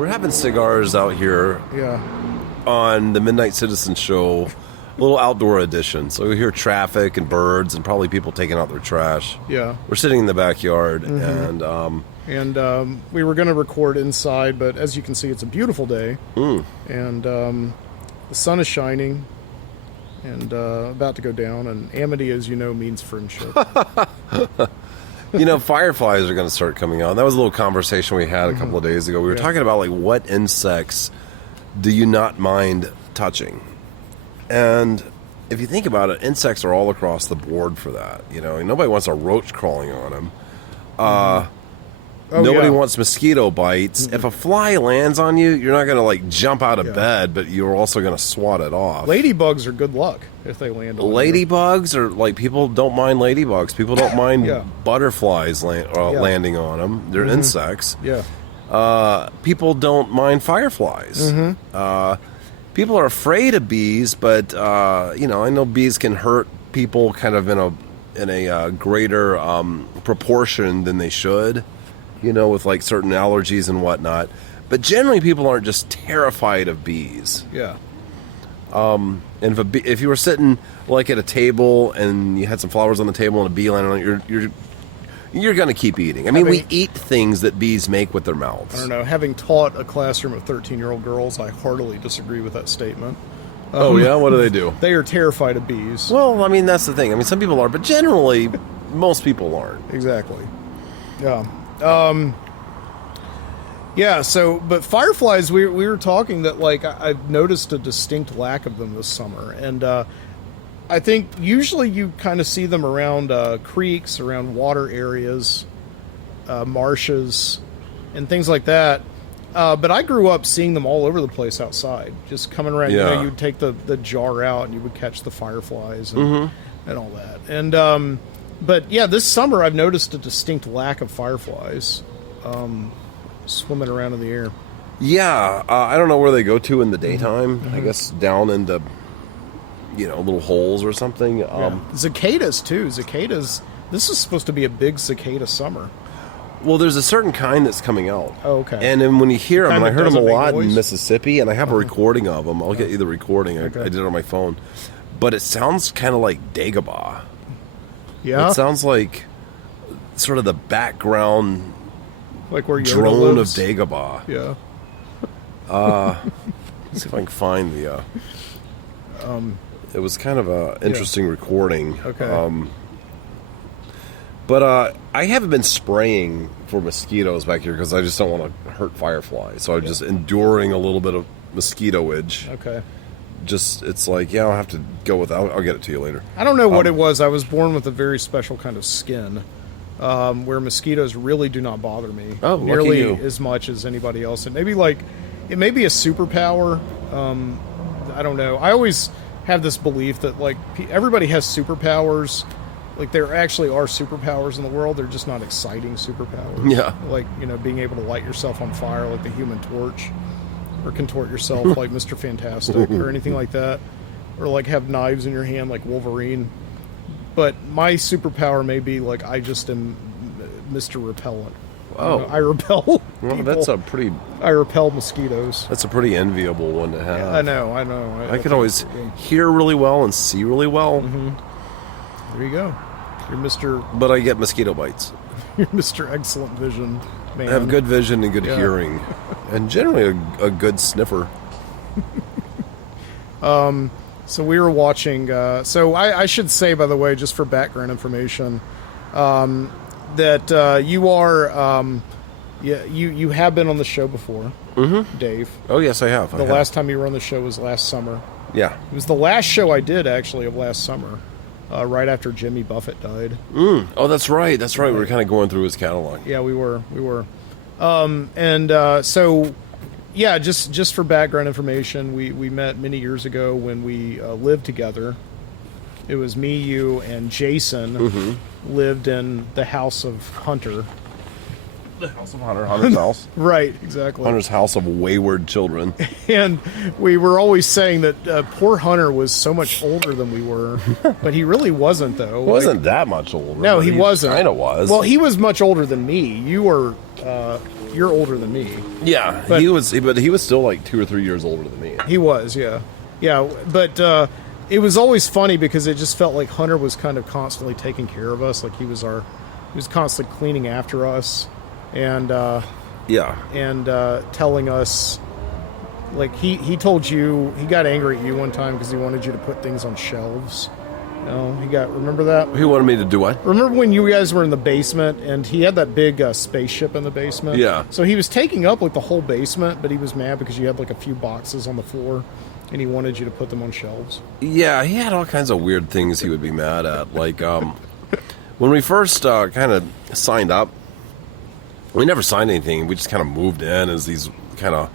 We're having cigars out here. Yeah. On the Midnight Citizen show, a little outdoor edition. So we hear traffic and birds and probably people taking out their trash. Yeah. We're sitting in the backyard and we were going to record inside, but as you can see, it's a beautiful day. And the sun is shining and about to go down. And Amity, as you know, means friendship. Fireflies are going to start coming out. That was a little conversation we had a couple of days ago. We were talking about, like, what insects do you not mind touching? And if you think about it, insects are all across the board for that. Nobody wants a roach crawling on them. Nobody wants mosquito bites. If a fly lands on you, you're not going to, like, jump out of bed, but you're also going to swat it off. Ladybugs are good luck if they land on you. Ladybugs are, like, people don't mind ladybugs. People don't mind butterflies landing on them. They're insects. Yeah. People don't mind fireflies. People are afraid of bees, but, I know bees can hurt people kind of in a greater proportion than they should. With like certain allergies and whatnot. But generally people aren't just terrified of bees. Yeah. And if you were sitting like at a table and you had some flowers on the table and a bee landed on it, you're going to keep eating. I mean, we eat things that bees make with their mouths. I don't know. Having taught a classroom of 13-year-old girls, I heartily disagree with that statement. Oh, yeah? What do they do? They are terrified of bees. Well, I mean, that's the thing. I mean, some people are, but generally, most people aren't. Exactly. Yeah. But fireflies, we were talking that, like, I've noticed a distinct lack of them this summer. And I think usually you kind of see them around creeks, around water areas, marshes, and things like that. But I grew up seeing them all over the place outside, just coming around. Yeah. You'd take the jar out and you would catch the fireflies and all that. And but yeah, this summer I've noticed a distinct lack of fireflies swimming around in the air. Yeah, I don't know where they go to in the daytime. I guess down into, little holes or something. Cicadas, too. Cicadas, this is supposed to be a big cicada summer. Well, there's a certain kind that's coming out. Oh, okay. And then when you hear them, and I heard them a lot noise? in Mississippi, and I have a recording of them. I'll get you the recording. I did it on my phone. But it sounds kind of like Dagobah. Yeah? It sounds like sort of the background like where Yoda drone lives. of Dagobah. Yeah. Let's see if I can find the... it was kind of an interesting recording. Okay. But I haven't been spraying for mosquitoes back here because I just don't want to hurt fireflies. So I'm just enduring a little bit of mosquitoage. Okay. It's like, I'll have to go with... I'll get it to you later. I don't know what it was. I was born with a very special kind of skin where mosquitoes really do not bother me nearly as much as anybody else. It may be a superpower. I don't know. I always have this belief that, like, everybody has superpowers. Like, there actually are superpowers in the world. They're just not exciting superpowers. Yeah. Like, being able to light yourself on fire like the Human Torch, or contort yourself like Mr. Fantastic, or anything like that, or like have knives in your hand like Wolverine. But my superpower may be like I just am Mr. Repellent. Oh, I repel. Well, that's I repel mosquitoes. That's a pretty enviable one to have. Yeah, I know. I could always hear really well and see really well. There you go. You're Mr. But I get mosquito bites. You're Mr. Excellent Vision. Man. I have good vision and good hearing, and generally a good sniffer. So we were watching. So I should say, by the way, just for background information, that you are, you have been on the show before, Dave. Oh yes, I have. The last time you were on the show was last summer. Yeah, it was the last show I did actually of last summer. Right after Jimmy Buffett died. Oh, that's right. That's right. We were kind of going through his catalog. Yeah, we were. So, yeah, just for background information, we met many years ago when we lived together. It was me, you, and Jason lived in the house of Hunter. The house of Hunter. Hunter's house. Right, exactly. Hunter's house of wayward children. And we were always saying that poor Hunter was so much older than we were, but he really wasn't, though. He wasn't that much older. No, he wasn't. Kind of was. Well, he was much older than me. You were you're older than me. Yeah, but he was still like 2 or 3 years older than me. He was, yeah. But it was always funny because it just felt like Hunter was kind of constantly taking care of us. Like he was constantly cleaning after us, and telling us, like he told you, he got angry at you one time because he wanted you to put things on shelves. Remember that? He wanted me to do what? Remember when you guys were in the basement and he had that big spaceship in the basement? Yeah. So he was taking up like the whole basement, but he was mad because you had like a few boxes on the floor and he wanted you to put them on shelves. Yeah, he had all kinds of weird things he would be mad at. Like, when we first kind of signed up, we never signed anything. We just kind of moved in as these kind of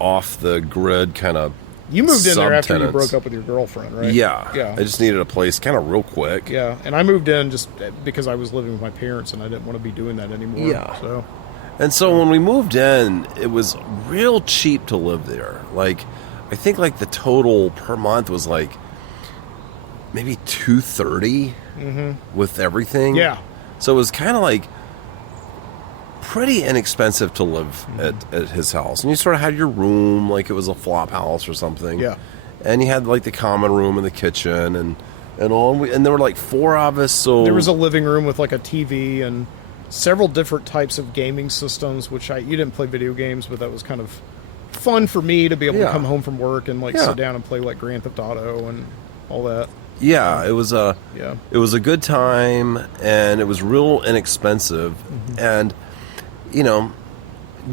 off the grid kind of. You moved in there after you broke up with your girlfriend, right? Yeah. I just needed a place kind of real quick. Yeah, and I moved in just because I was living with my parents and I didn't want to be doing that anymore. Yeah. So when we moved in, it was real cheap to live there. Like, I think like the total per month was like maybe $230 with everything. Yeah. So it was kind of like pretty inexpensive to live at his house. And you sort of had your room like it was a flop house or something. Yeah. And you had like the common room and the kitchen and all. And there were like 4 of us. So there was a living room with like a TV and several different types of gaming systems, which you didn't play video games, but that was kind of fun for me to be able to come home from work and like sit down and play like Grand Theft Auto and all that. Yeah, it was a good time and it was real inexpensive. And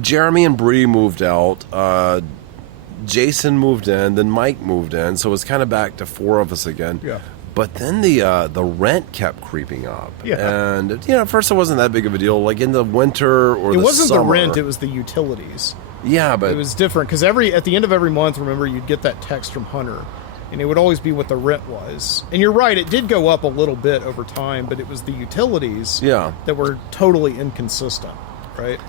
Jeremy and Bree moved out. Jason moved in. Then Mike moved in. So it was kind of back to 4 of us again. Yeah. But then the rent kept creeping up. Yeah. And at first it wasn't that big of a deal. Like in the winter or the summer. It wasn't the rent. It was the utilities. Yeah, but it was different because at the end of every month, remember, you'd get that text from Hunter. And it would always be what the rent was. And you're right, it did go up a little bit over time, but it was the utilities that were totally inconsistent, right?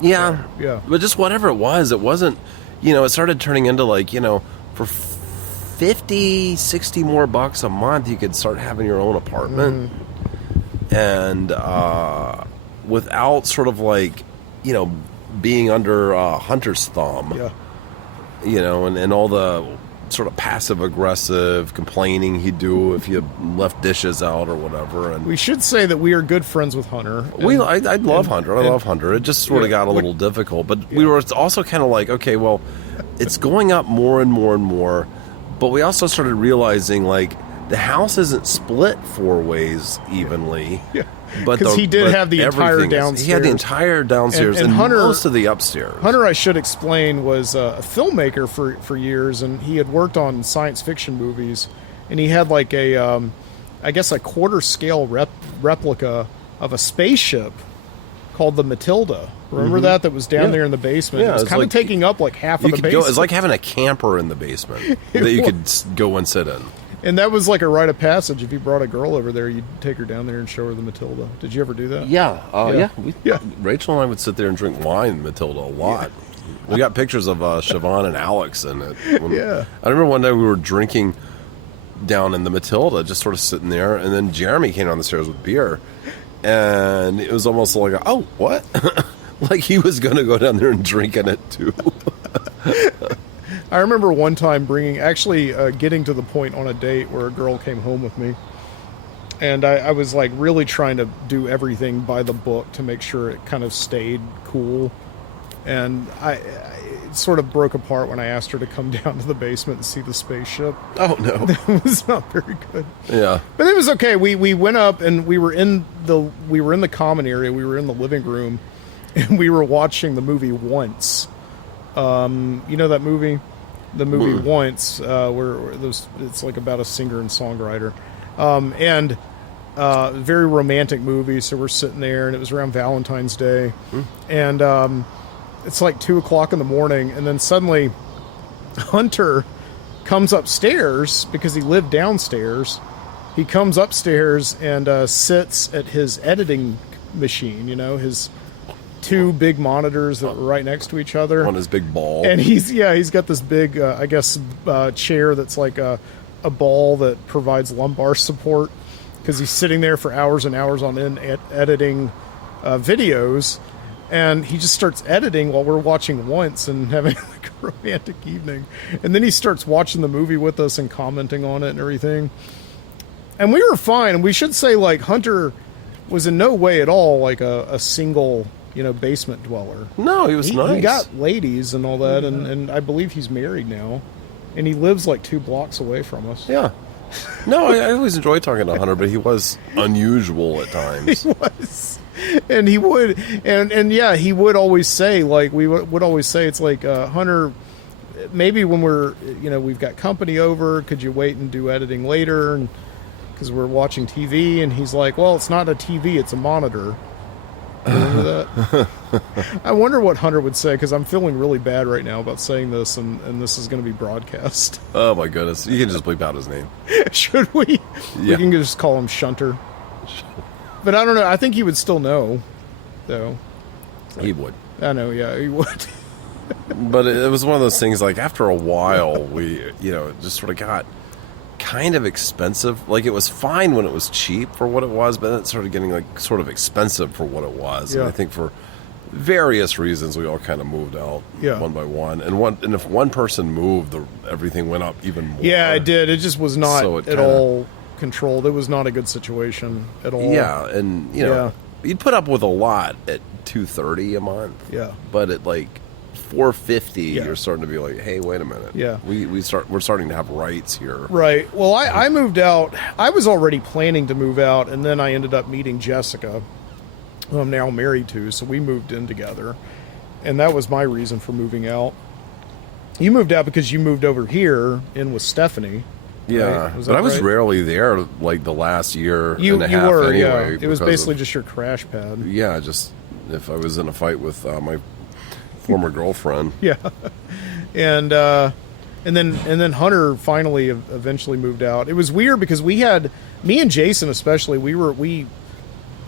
Yeah. Yeah. But just whatever it wasn't, it started turning into like, for 50, 60 more bucks a month, you could start having your own apartment. And without sort of like, being under Hunter's thumb. Yeah. And all the sort of passive-aggressive complaining he'd do if you left dishes out or whatever. And we should say that we are good friends with Hunter. I love Hunter. I love Hunter. It just sort of got a little difficult. But we were also kind of like, okay, well, it's going up more and more and more. But we also started realizing, like, the house isn't split 4 ways evenly. Yeah. Because he did have the entire downstairs. He had the entire downstairs and Hunter, most of the upstairs. Hunter, I should explain, was a filmmaker for years, and he had worked on science fiction movies, and he had like a quarter scale replica of a spaceship called the Matilda. Remember that was down there in the basement? It was kind of taking up like half of the basement. It's like having a camper in the basement that you could go and sit in. And that was like a rite of passage. If you brought a girl over there, you'd take her down there and show her the Matilda. Did you ever do that? Yeah. Rachel and I would sit there and drink wine in Matilda a lot. We got pictures of Siobhan and Alex in it. I remember one day we were drinking down in the Matilda, just sort of sitting there, and then Jeremy came down the stairs with beer. And it was almost like, oh, what? Like he was going to go down there and drink in it too. I remember one time getting to the point on a date where a girl came home with me, and I was like really trying to do everything by the book to make sure it kind of stayed cool, and it sort of broke apart when I asked her to come down to the basement and see the spaceship. Oh no, that was not very good. Yeah, but it was okay. We went up and we were in the common area. We were in the living room, and we were watching the movie Once. You know that movie? The movie Once, it's like about a singer and songwriter, and very romantic movie. So we're sitting there, and it was around Valentine's Day, and it's like 2:00 in the morning, and then suddenly Hunter comes upstairs because he lived downstairs. He comes upstairs and sits at his editing machine. His 2 big monitors that were right next to each other on his big ball, and he's got this big chair that's like a ball that provides lumbar support because he's sitting there for hours and hours on end editing videos, And he just starts editing while we're watching once and having like a romantic evening. And then he starts watching the movie with us and commenting on it and everything. And we were fine. And we should say, like, Hunter was in no way at all like a single, basement dweller. No, he was nice. He got ladies and all that, and I believe he's married now. And he lives like 2 blocks away from us. Yeah. No, I always enjoy talking to Hunter, but he was unusual at times. He was. And he would, and yeah, he would always say, like, we would always say, it's like, Hunter, maybe when we're, we've got company over, could you wait and do editing later? And because we're watching TV, and he's like, well, it's not a TV, it's a monitor. Remember that? I wonder what Hunter would say, because I'm feeling really bad right now about saying this, and this is going to be broadcast. Oh my goodness. You can just bleep out his name. Should we? Yeah. We can just call him Shunter. But I don't know. I think he would still know, though. He would. I know, yeah, he would. But it was one of those things, like, after a while, we, it just sort of got kind of expensive. Like, it was fine when it was cheap for what it was, but then it started getting, like, sort of expensive for what it was. Yeah. And I think for various reasons, we all kind of moved out one by one. And if one person moved, everything went up even more. Yeah, it did. It just was not at all controlled. It was not a good situation at all. Yeah, and you'd put up with a lot at $230 a month. Yeah, but at like $450, you're starting to be like, hey, wait a minute. Yeah, we're starting to have rights here. Right. Well, I moved out. I was already planning to move out, and then I ended up meeting Jessica, who I'm now married to. So we moved in together, and that was my reason for moving out. You moved out because you moved over here in with Stephanie. Yeah, right? But I was rarely there, like, the last year and a half were, anyway. Yeah. It was basically just your crash pad. Yeah, just if I was in a fight with my former girlfriend. Yeah, and then Hunter finally eventually moved out. It was weird because me and Jason especially, we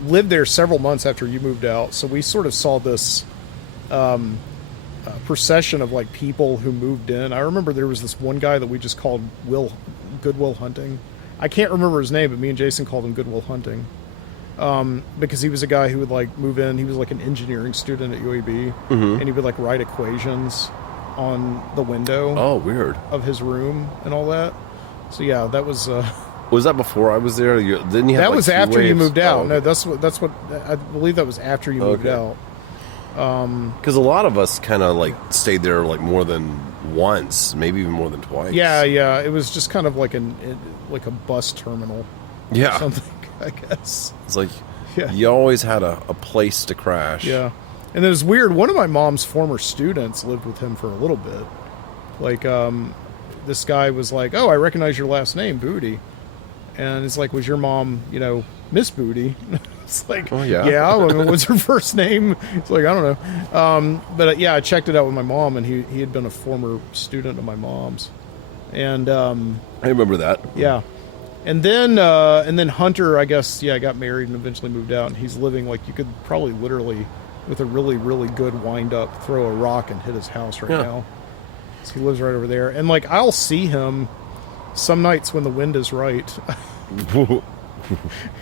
lived there several months after you moved out, so we sort of saw this procession of, like, people who moved in. I remember there was this one guy that we just called Goodwill Hunting. I can't remember his name, but me and Jason called him Goodwill Hunting, because he was a guy who would, like, move in. He was like an engineering student at UAB, and he would, like, write equations on the window. Oh, weird. Of his room and all that. So yeah, that was. Was that before I was there? Didn't you have, that like, was 2 after waves? you moved out. Oh, No, that's what I believe. That was after you moved out. Because a lot of us kind of, like, stayed there, like, more than once, maybe even more than twice. Yeah. It was just kind of like like a bus terminal. Yeah. Or something, I guess. It's like you always had a place to crash. Yeah. And it was weird. One of my mom's former students lived with him for a little bit. Like, this guy was like, "Oh, I recognize your last name, Booty." And it's like, "Was your mom, Miss Booty?" It's like, oh, yeah. Yeah, I mean, what's her first name? It's like, I don't know. But I checked it out with my mom, and he had been a former student of my mom's. And I remember that. Yeah. And then Hunter, I guess, got married and eventually moved out, and he's living, like, you could probably literally, with a really, really good wind-up, throw a rock and hit his house right now. So he lives right over there. And, like, I'll see him some nights when the wind is right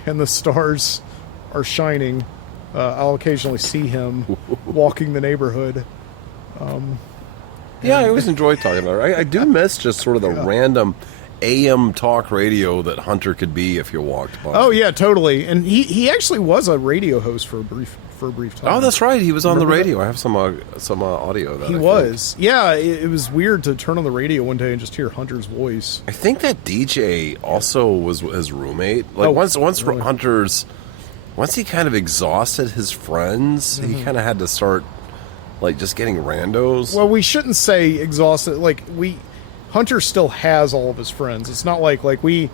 and the stars are shining. I'll occasionally see him walking the neighborhood. Yeah, I always enjoy talking about it. I do miss just sort of the random AM talk radio that Hunter could be if you walked by. Oh yeah, totally. And he actually was a radio host for a brief time. Oh, that's right. He was on the radio. I have some audio that he was. Yeah, it was weird to turn on the radio one day and just hear Hunter's voice. I think that DJ also was his roommate. Like, once really? Once he kind of exhausted his friends, he kind of had to start, like, just getting randos. Well, we shouldn't say exhausted. Like, Hunter still has all of his friends. It's not like we,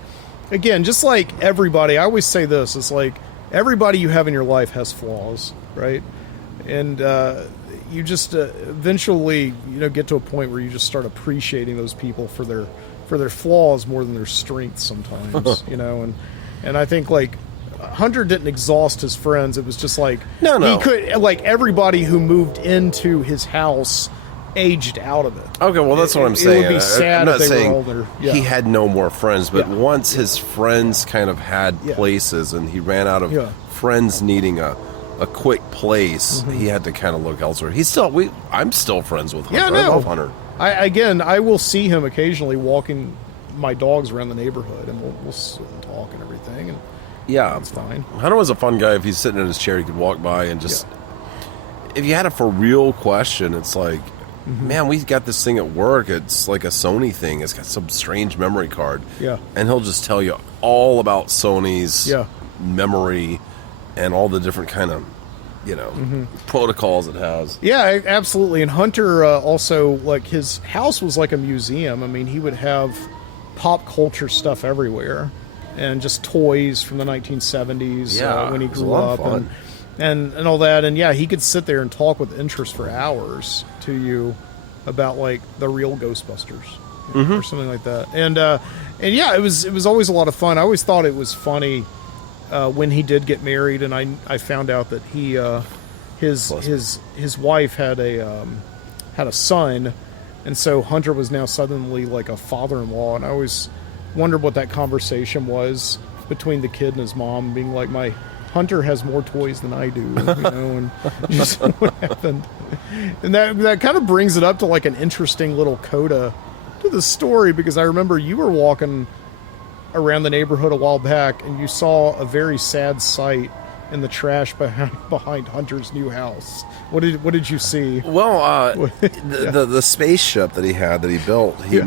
again, just like everybody, I always say this, it's like everybody you have in your life has flaws, right? And you just eventually, get to a point where you just start appreciating those people for their flaws more than their strengths sometimes, and I think, like, Hunter didn't exhaust his friends. It was just like, no. He could, like, everybody who moved into his house aged out of it. Okay, well, that's what I'm saying. It would be sad I'm not if they saying were older. Yeah. He had no more friends, but once his friends kind of had places and he ran out of friends needing a a quick place, he had to kind of look elsewhere. I'm still friends with Hunter. Yeah, no. I love Hunter. I will see him occasionally walking my dogs around the neighborhood, and we'll sit and talk and everything. And yeah, it's fine. Hunter was a fun guy. If he's sitting in his chair, he could walk by and just. Yeah. If you had a for real question, it's like, man, we got this thing at work. It's like a Sony thing. It's got some strange memory card. Yeah. And he'll just tell you all about Sony's memory and all the different kind of, protocols it has. Yeah, absolutely. And Hunter also, like, his house was like a museum. I mean, he would have pop culture stuff everywhere and just toys from the 1970s when he grew up. And all that, and he could sit there and talk with interest for hours to you about like the real Ghostbusters or something like that. And it was always a lot of fun. I always thought it was funny when he did get married, and I found out that he his wife had a son, and so Hunter was now suddenly like a father-in-law. And I always wondered what that conversation was between the kid and his mom, being like, my Hunter has more toys than I do, and just what happened. And that kind of brings it up to like an interesting little coda to the story, because I remember you were walking around the neighborhood a while back and you saw a very sad sight in the trash behind Hunter's new house. What did you see? Well, the spaceship that he built, it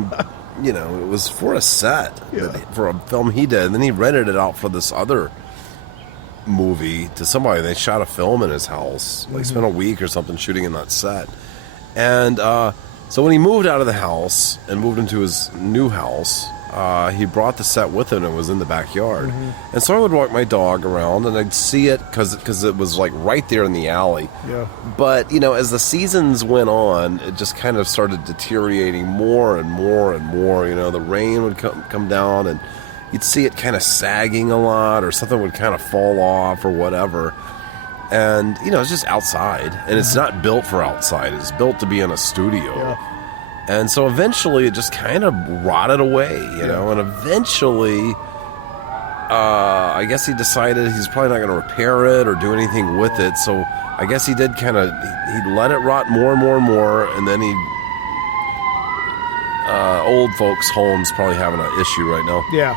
was for a set, for a film he did, and then he rented it out for this other movie to somebody. They shot a film in his house. They spent a week or something shooting in that set. And so when he moved out of the house and moved into his new house, he brought the set with him and it was in the backyard. And so I would walk my dog around and I'd see it because it was like right there in the alley. Yeah. But, as the seasons went on, it just kind of started deteriorating more and more and more. The rain would come down and you'd see it kind of sagging a lot, or something would kind of fall off or whatever. And, it's just outside. And it's not built for outside. It's built to be in a studio. Yeah. And so eventually it just kind of rotted away, And eventually, I guess he decided he's probably not going to repair it or do anything with it. So I guess he did he let it rot more and more and more. And then he... old folks' home's probably having an issue right now. Yeah.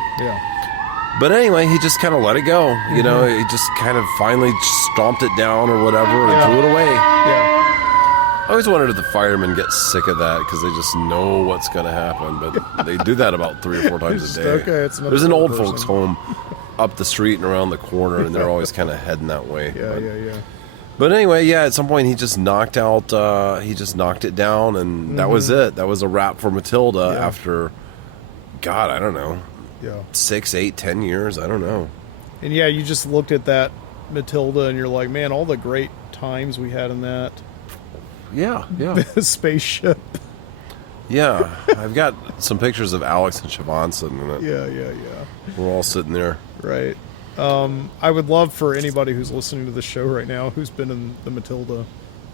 But anyway, he just kind of let it go. He just kind of finally stomped it down or whatever and threw it away. Yeah. I always wondered if the firemen get sick of that because they just know what's going to happen. But they do that about 3 or 4 times a day. There's an old folks' home up the street and around the corner, and they're always kind of heading that way. Yeah. But anyway, at some point he just knocked it down, and that was it. That was a wrap for Matilda after, God, I don't know, 6, 8, 10 years, I don't know. And you just looked at that Matilda and you're like, man, all the great times we had in that. Yeah. Spaceship. Yeah, I've got some pictures of Alex and Siobhan sitting in it. Yeah. We're all sitting there. Right. I would love for anybody who's listening to the show right now who's been in the Matilda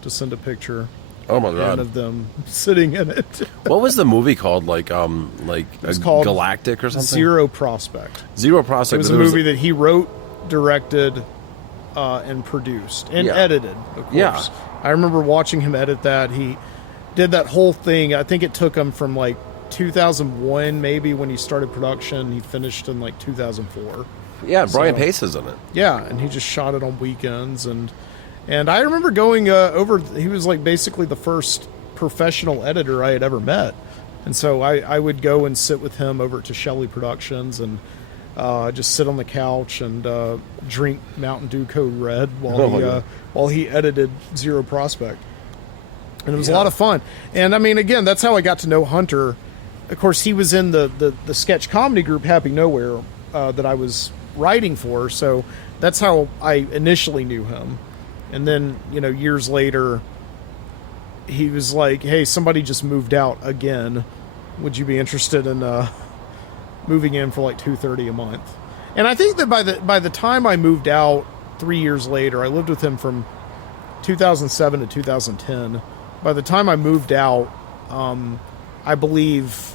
to send a picture. Oh my God! Of them sitting in it. What was the movie called? Like called Galactic or something? Zero Prospect. Zero Prospect. It was a movie that he wrote, directed, and produced and edited. Of course. Yeah. I remember watching him edit that. He did that whole thing. I think it took him from like 2001, maybe, when he started production. He finished in like 2004. Yeah, Brian Pace is in it. Yeah, and he just shot it on weekends, and I remember going over. He was like basically the first professional editor I had ever met, and so I would go and sit with him over to Shelley Productions and just sit on the couch and drink Mountain Dew Code Red while he edited Zero Prospect, and it was a lot of fun. And I mean, again, that's how I got to know Hunter. Of course, he was in the sketch comedy group Happy Nowhere that I was writing for, so that's how I initially knew him. And then, years later, he was like, hey, somebody just moved out again. Would you be interested in moving in for like $230 a month? And I think that by the time I moved out 3 years later, I lived with him from 2007 to 2010. By the time I moved out, I believe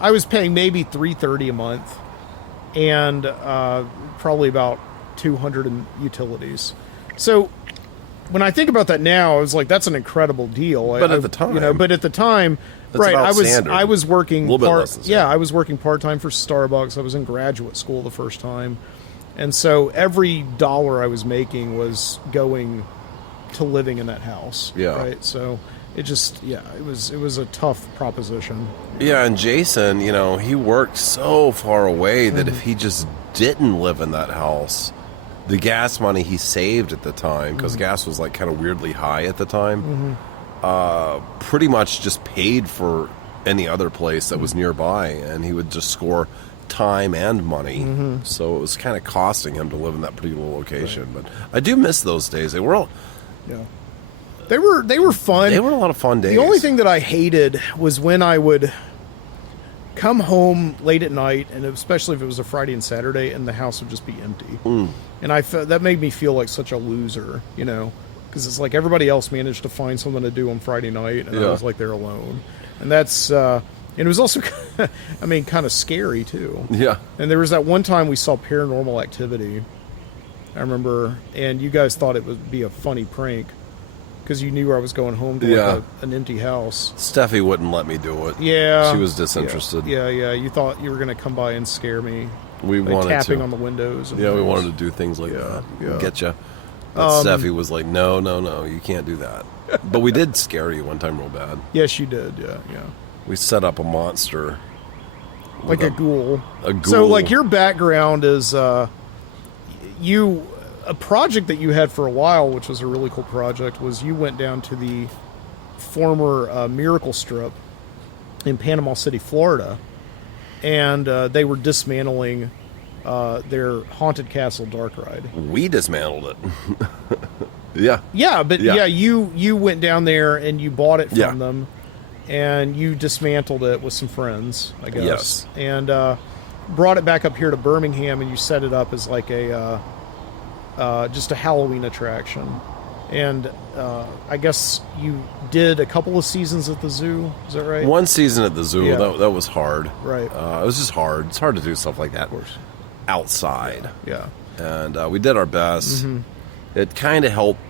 I was paying maybe $330 a month, and probably about $200 in utilities. So when I think about that now, I was like, that's an incredible deal. But at the time, that's right? I was working I was working part-time for Starbucks. I was in graduate school the first time, and so every dollar I was making was going to living in that house. Yeah. Right. So it just it was a tough proposition. Yeah, and Jason, he worked so far away that if he just didn't live in that house, the gas money he saved at the time, because gas was like kind of weirdly high at the time, pretty much just paid for any other place that was nearby, and he would just score time and money. So it was kind of costing him to live in that particular location. Right. But I do miss those days. They were all, they were fun. They were a lot of fun days. The only thing that I hated was when I would come home late at night, and especially if it was a Friday and Saturday, and the house would just be empty. And that made me feel like such a loser, because it's like everybody else managed to find something to do on Friday night, and I was like there alone. And that's and it was also, kind of scary too. Yeah. And there was that one time we saw Paranormal Activity, I remember, and you guys thought it would be a funny prank because you knew I was going home to an empty house. Steffi wouldn't let me do it. Yeah. She was disinterested. Yeah. You thought you were going to come by and scare me. We wanted tapping to. on the windows. And we wanted to do things like that. Get you. But Steffi was like, no, you can't do that. But we did scare you one time real bad. Yes, you did. Yeah. We set up a monster. Like a ghoul. A ghoul. So, like, your background is a project that you had for a while, which was a really cool project, was you went down to the former Miracle Strip in Panama City, Florida, and they were dismantling their Haunted Castle dark ride. We dismantled it. You went down there and you bought it from them, and you dismantled it with some friends, I guess. Yes. And brought it back up here to Birmingham, and you set it up as like a just a Halloween attraction. And I guess you did a couple of seasons at the zoo. Is that right? One season at the zoo. Yeah. That was hard. Right. It was just hard. It's hard to do stuff like that. Of course. Outside. Yeah. And we did our best. It kind of helped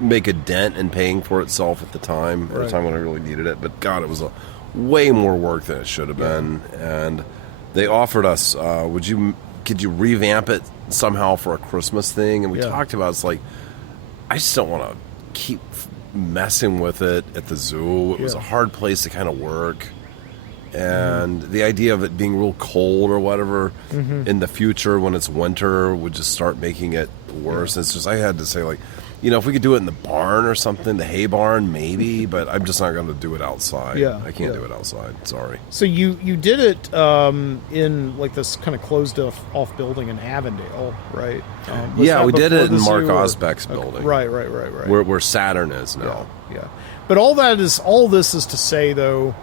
make a dent in paying for itself at the time. At a time when I really needed it. But God, it was way more work than it should have been. And they offered us, could you revamp it somehow for a Christmas thing? And we talked about, it's like, I just don't want to keep messing with it at the zoo. It was a hard place to kind of work. And the idea of it being real cold or whatever in the future when it's winter would just start making it worse. It's just, I had to say, like, if we could do it in the barn or something, the hay barn, maybe, but I'm just not going to do it outside. I can't do it outside. Sorry. So you did it in like this kind of closed off building in Avondale, right? We did it in Mark Osbeck's building. Right. Where Saturn is now. Yeah. But all this is to say, though,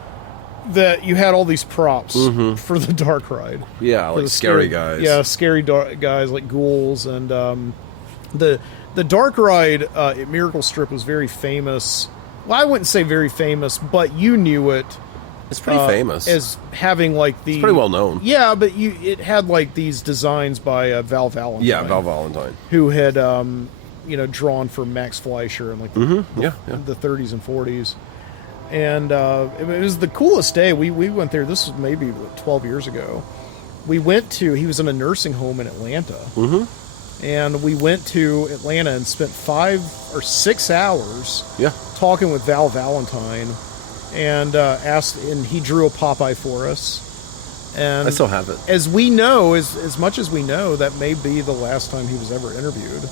that you had all these props for the dark ride. Yeah, like scary guys. Yeah, scary guys like ghouls. And the dark ride at Miracle Strip was very famous. Well, I wouldn't say very famous, but you knew it. It's pretty famous. As having like the... It's pretty well known. Yeah, but it had like these designs by Val Valentine. Yeah, Val Valentine. Who had, drawn for Max Fleischer in like the 30s and 40s. And it was the coolest day. We went there. This was maybe 12 years ago. He was in a nursing home in Atlanta. And we went to Atlanta and spent 5 or 6 hours talking with Val Valentine, and and he drew a Popeye for us. And I still have it. As we know, as much as we know, that may be the last time he was ever interviewed.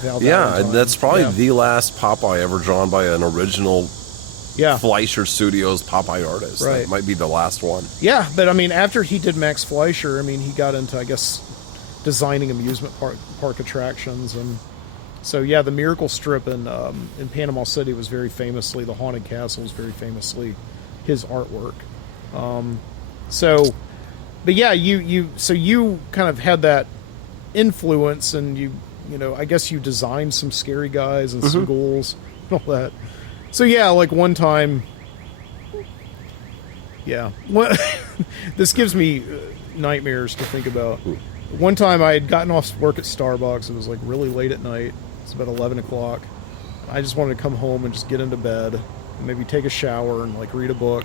Val Valentine. That's probably the last Popeye ever drawn by an original Fleischer Studios Popeye artist. Right. That might be the last one. Yeah, but I mean, after he did Max Fleischer, he got into, I guess, designing amusement park attractions. And so, the Miracle Strip in Panama City was very famously, the Haunted Castle was very famously his artwork. You kind of had that influence, and I guess you designed some scary guys and some ghouls and all that. So like one time, this gives me nightmares to think about. One time I had gotten off work at Starbucks. It was like really late at night. It's about 11 o'clock. I just wanted to come home and just get into bed, and maybe take a shower and like read a book.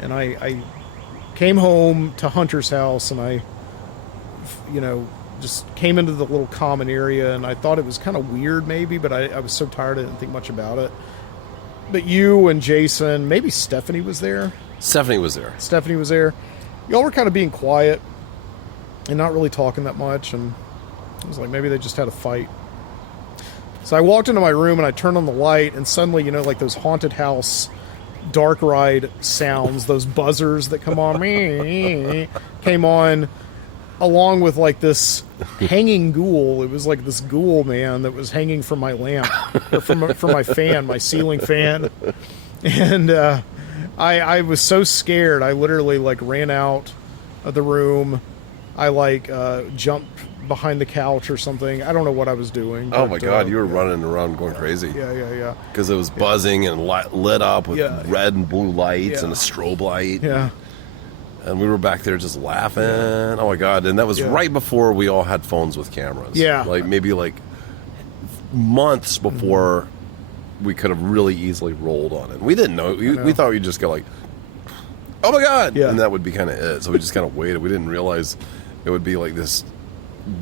And I came home to Hunter's house, and I, just came into the little common area, and I thought it was kind of weird maybe, but I was so tired I didn't think much about it. But you and Jason, maybe Stephanie was there. Stephanie was there. Y'all were kind of being quiet and not really talking that much, and it was like maybe they just had a fight. So I walked into my room and I turned on the light, and suddenly, like those haunted house dark ride sounds, those buzzers that come on, came on, along with like this hanging ghoul. It was like this ghoul man that was hanging from my lamp, or from my fan, my ceiling fan. And I was so scared, I literally like ran out of the room. I like jumped behind the couch or something. I don't know what I was doing. Oh my God, you were running around going crazy. Yeah. Because it was buzzing and lit up with red and blue lights and a strobe light. Yeah. And we were back there just laughing. Yeah. Oh my God. And that was right before we all had phones with cameras. Yeah. Like maybe like months before we could have really easily rolled on it. We didn't know. We thought we'd just go like, oh my God. Yeah. And that would be kind of it. So we just kind of waited. We didn't realize it would be like this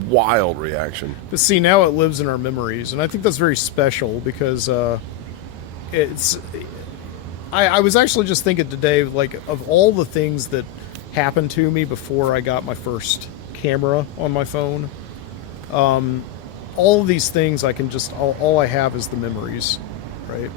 wild reaction. But see, now it lives in our memories, and I think that's very special because it's. I was actually just thinking today, like, of all the things that happened to me before I got my first camera on my phone. All of these things I can just all I have is the memories, right?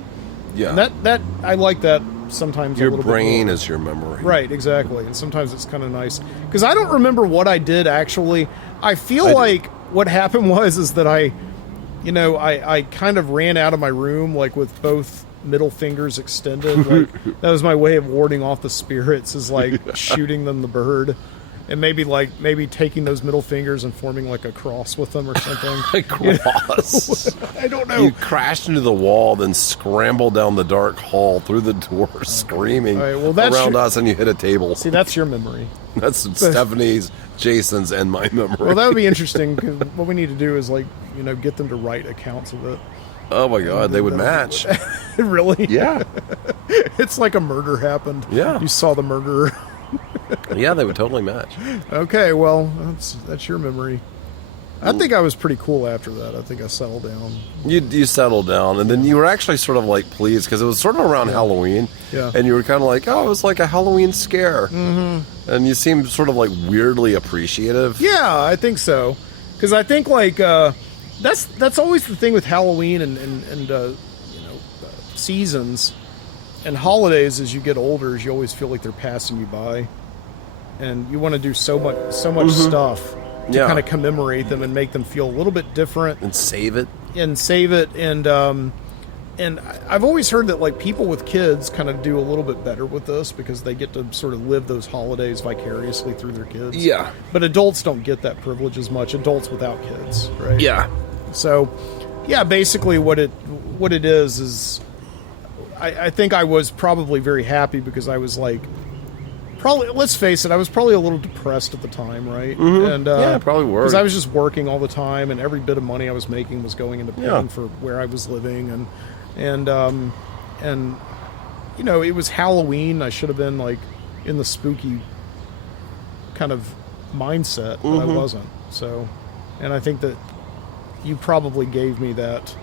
Yeah. And that I like that sometimes. Your a little brain bit is your memory. Right, exactly. And sometimes it's kind of nice because I don't remember what I did actually. I feel like what happened is that I kind of ran out of my room like with both middle fingers extended. Like that was my way of warding off the spirits, is like shooting them the bird. And maybe taking those middle fingers and forming like a cross with them or something. A cross? I don't know. You crashed into the wall, then scrambled down the dark hall through the door, screaming around us, and you hit a table. See, that's your memory. That's Stephanie's, Jason's, and my memory. Well, that would be interesting, because what we need to do is get them to write accounts of it. Oh my God, they would match. Really? Yeah. It's like a murder happened. Yeah. You saw the murderer. Yeah, they would totally match. Okay, well, that's your memory. I think I was pretty cool after that. I think I settled down. You settled down, and then you were actually sort of like pleased because it was sort of around Halloween. Yeah. And you were kind of like, oh, it was like a Halloween scare. Mm-hmm. And you seemed sort of like weirdly appreciative. Yeah, I think so. Because I think like that's always the thing with Halloween and seasons and holidays. As you get older, you always feel like they're passing you by, and you want to do so much stuff to kind of commemorate them and make them feel a little bit different and save it. And I've always heard that like people with kids kind of do a little bit better with this because they get to sort of live those holidays vicariously through their kids. Yeah. But adults don't get that privilege as much. Adults without kids, right? Yeah. So, yeah, basically what it is I think I was probably very happy because I was like, let's face it, I was probably a little depressed at the time, right? Mm-hmm. And probably were. Because I was just working all the time, and every bit of money I was making was going into paying for where I was living, and it was Halloween. I should have been like in the spooky kind of mindset, but I wasn't. So, and I think that you probably gave me that.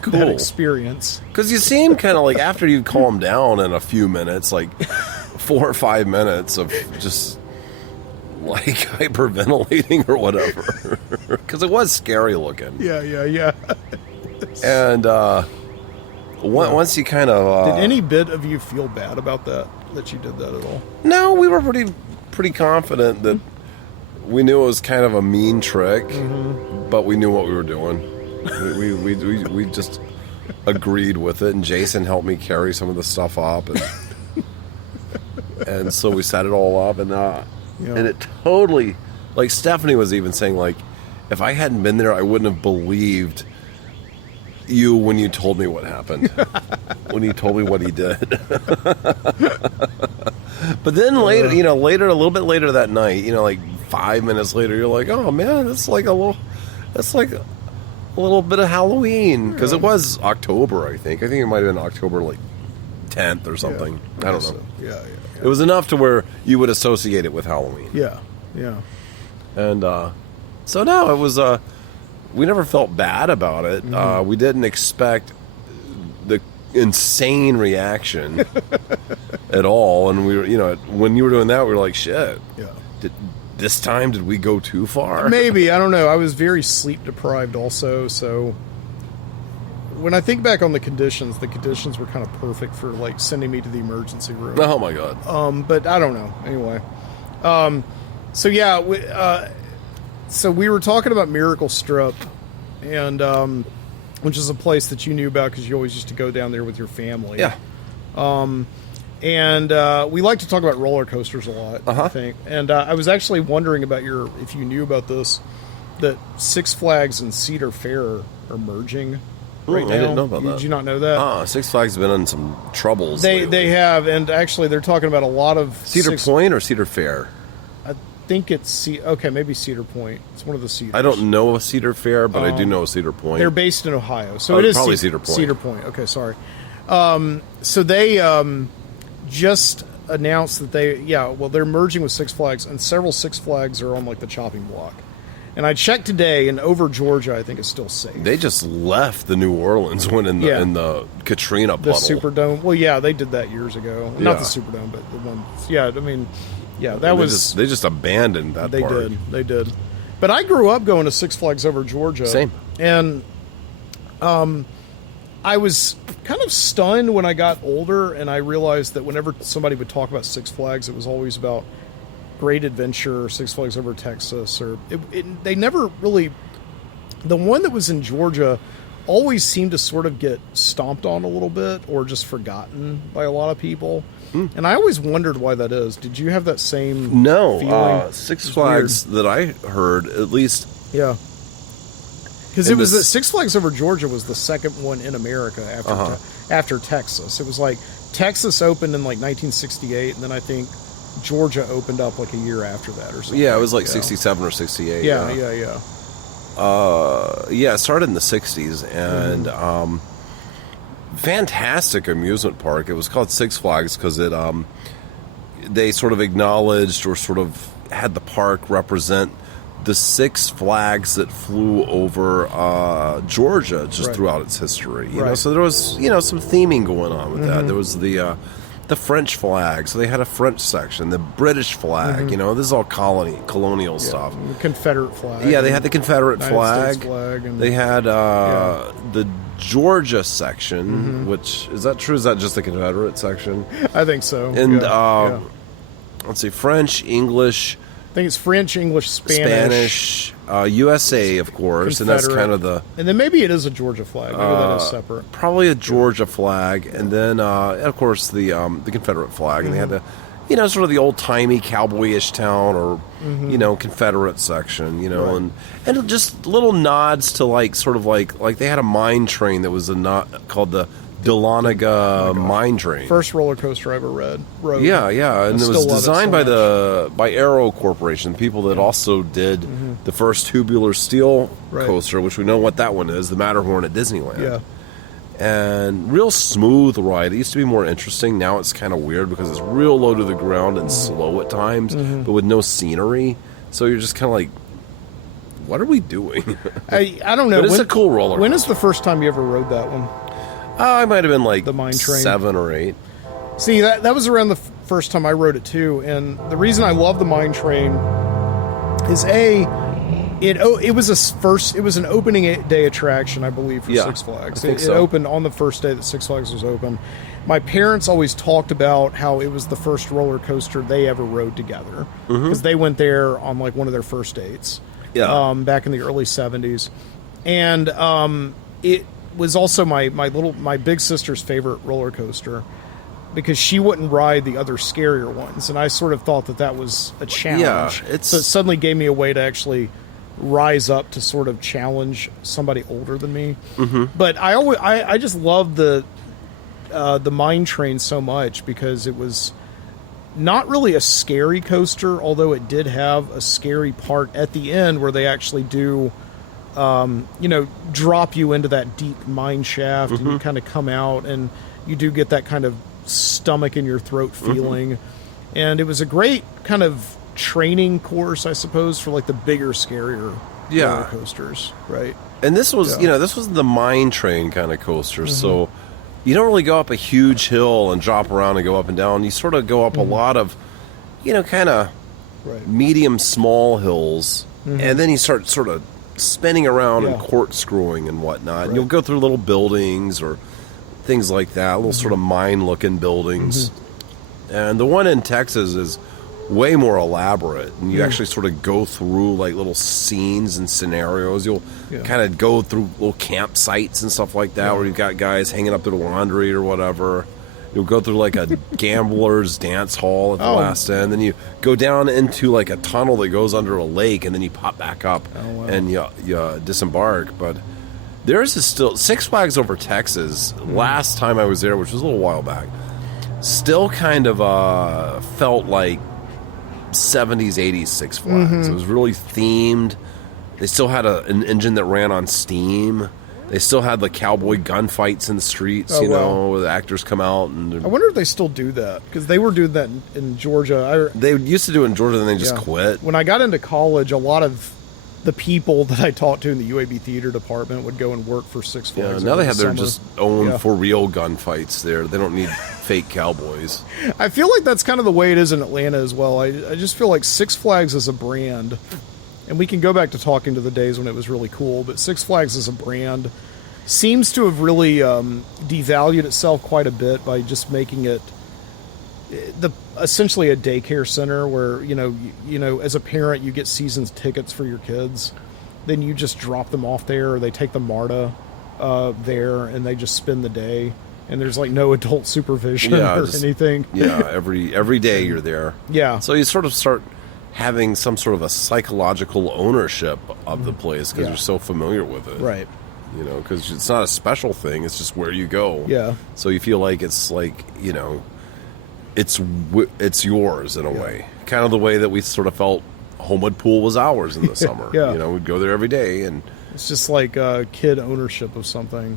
Cool. That experience. Because you seem kind of like, after you calm down in a few minutes, like 4 or 5 minutes of just like hyperventilating or whatever. Because it was scary looking. Yeah. And once you kind of... did any bit of you feel bad about that you did that at all? No, we were pretty confident that we knew it was kind of a mean trick, but we knew what we were doing. We just agreed with it, and Jason helped me carry some of the stuff up, and so we set it all up, and it totally, like Stephanie was even saying, like, if I hadn't been there, I wouldn't have believed you when you told me what happened, when you told me what he did. But then later, a little bit later that night, like 5 minutes later, you're like, oh man, it's like a little bit of Halloween because it was October. I think it might have been October like 10th or something. I don't know. Yeah. It was enough to where you would associate it with Halloween. Yeah. And so no, it was. We never felt bad about it. We didn't expect the insane reaction at all, and we were, when you were doing that, we were like, shit. Yeah. Did we go too far? Maybe, I don't know. I was very sleep deprived also, so when I think back on the conditions were kind of perfect for like sending me to the emergency room. Oh my god. But I don't know. Anyway. So we were talking about Miracle Strip, and which is a place that you knew about because you always used to go down there with your family. Yeah. And we like to talk about roller coasters a lot, I think. And I was actually wondering about if you knew about this, that Six Flags and Cedar Fair are merging right now. I didn't know about that. Did you not know that? Six Flags have been in some troubles They have, and actually they're talking about a lot of... Cedar Point or Cedar Fair? I think it's... maybe Cedar Point. It's one of the Cedars. I don't know a Cedar Fair, but I do know a Cedar Point. They're based in Ohio, so it is probably Cedar Point. Cedar Point. Okay, sorry. So they just announced that they're merging with Six Flags, and several Six Flags are on like the chopping block. And I checked today, and over Georgia, I think it's still safe. They just left the New Orleans one in the Katrina puddle. The Superdome. Well, yeah, they did that years ago. Not the Superdome, but the one. Yeah, I mean, they just abandoned that. They did. But I grew up going to Six Flags over Georgia. Same. And I was kind of stunned when I got older, and I realized that whenever somebody would talk about Six Flags, it was always about Great Adventure or Six Flags Over Texas, or they never really... The one that was in Georgia always seemed to sort of get stomped on a little bit or just forgotten by a lot of people. And I always wondered why that is. Did you have that same feeling? Six Flags that I heard, at least... Yeah. Because it was that Six Flags Over Georgia was the second one in America after Texas. It was like Texas opened in like 1968, and then I think Georgia opened up like a year after that or something. Yeah, it was like 67 or 68. Yeah. It started in the 60s, and fantastic amusement park. It was called Six Flags because they sort of acknowledged or sort of had the park represent the Six Flags that flew over Georgia just throughout its history. You know, so there was some theming going on with that. There was the French flag, so they had a French section. The British flag, this is all colonial stuff. The Confederate flag. Yeah, they had the Confederate flag. And they had the Georgia section, which is that true? Is that just the Confederate section? I think so. And let's see, French, English. I think it's French, English, Spanish, USA, of course, and that's kind of the... And then maybe it is a Georgia flag. Maybe that is separate. Probably a Georgia flag, and then, of course, the Confederate flag. And they had the, sort of the old-timey cowboyish town or, Confederate section, and just little nods to, like, sort of like they had a mine train that was called the Dahlonega mine train. First roller coaster I ever rode. Yeah, and it was designed by Aero Corporation, people that also did the first tubular steel coaster, which we know what that one is, the Matterhorn at Disneyland. Yeah. And real smooth ride. It used to be more interesting. Now it's kind of weird because it's real low to the ground and slow at times, but with no scenery. So you're just kind of like, what are we doing? I don't know. But it's a cool roller coaster. When is the first time you ever rode that one? I might have been like the mine train. 7 or 8. See, that was around the first time I rode it too, and the reason I love the mine train is it was an opening day attraction, I believe, for Six Flags. It opened on the first day that Six Flags was open. My parents always talked about how it was the first roller coaster they ever rode together because they went there on like one of their first dates. Yeah, back in the early 70s, and it was also my big sister's favorite roller coaster because she wouldn't ride the other scarier ones, and I sort of thought that was a challenge. Yeah, so it suddenly gave me a way to actually rise up to sort of challenge somebody older than me. But I just loved the mine train so much because it was not really a scary coaster, although it did have a scary part at the end where they actually do drop you into that deep mine shaft, and you kind of come out, and you do get that kind of stomach in your throat feeling. And it was a great kind of training course, I suppose, for like the bigger, scarier roller coasters, right? And this was, this was the mine train kind of coaster, so you don't really go up a huge hill and drop around and go up and down. You sort of go up a lot of, kind of medium, small hills, and then you start sort of spinning around and corkscrewing and whatnot. And you'll go through little buildings or things like that, little sort of mine-looking buildings. And the one in Texas is way more elaborate, and you actually sort of go through like little scenes and scenarios. You'll kind of go through little campsites and stuff like that, where you've got guys hanging up their laundry or whatever. You'll go through like a gambler's dance hall at the last end, then you go down into like a tunnel that goes under a lake, and then you pop back up and you disembark. But there's still Six Flags Over Texas. Last time I was there, which was a little while back, still kind of felt like 70s, 80s Six Flags. It was really themed. They still had an engine that ran on steam. They still had the cowboy gunfights in the streets, where the actors come out. And I wonder if they still do that, because they were doing that in Georgia. They used to do it in Georgia, and then they just quit. When I got into college, a lot of the people that I talked to in the UAB theater department would go and work for Six Flags. Now they have their just own for real gunfights there. They don't need fake cowboys. I feel like that's kind of the way it is in Atlanta as well. I just feel like Six Flags as a brand, and we can go back to talking to the days when it was really cool, but Six Flags as a brand seems to have really devalued itself quite a bit by just making it essentially a daycare center where as a parent you get season tickets for your kids, then you just drop them off there, or they take the MARTA there and they just spend the day, and there's like no adult supervision or anything. Every day you're there. So you sort of start having some sort of a psychological ownership of the place because you're so familiar with it, right? Because it's not a special thing, it's just where you go. So you feel like it's like it's yours in a way, kind of the way that we sort of felt Homewood Pool was ours in the summer. We'd go there every day, and it's just like kid ownership of something,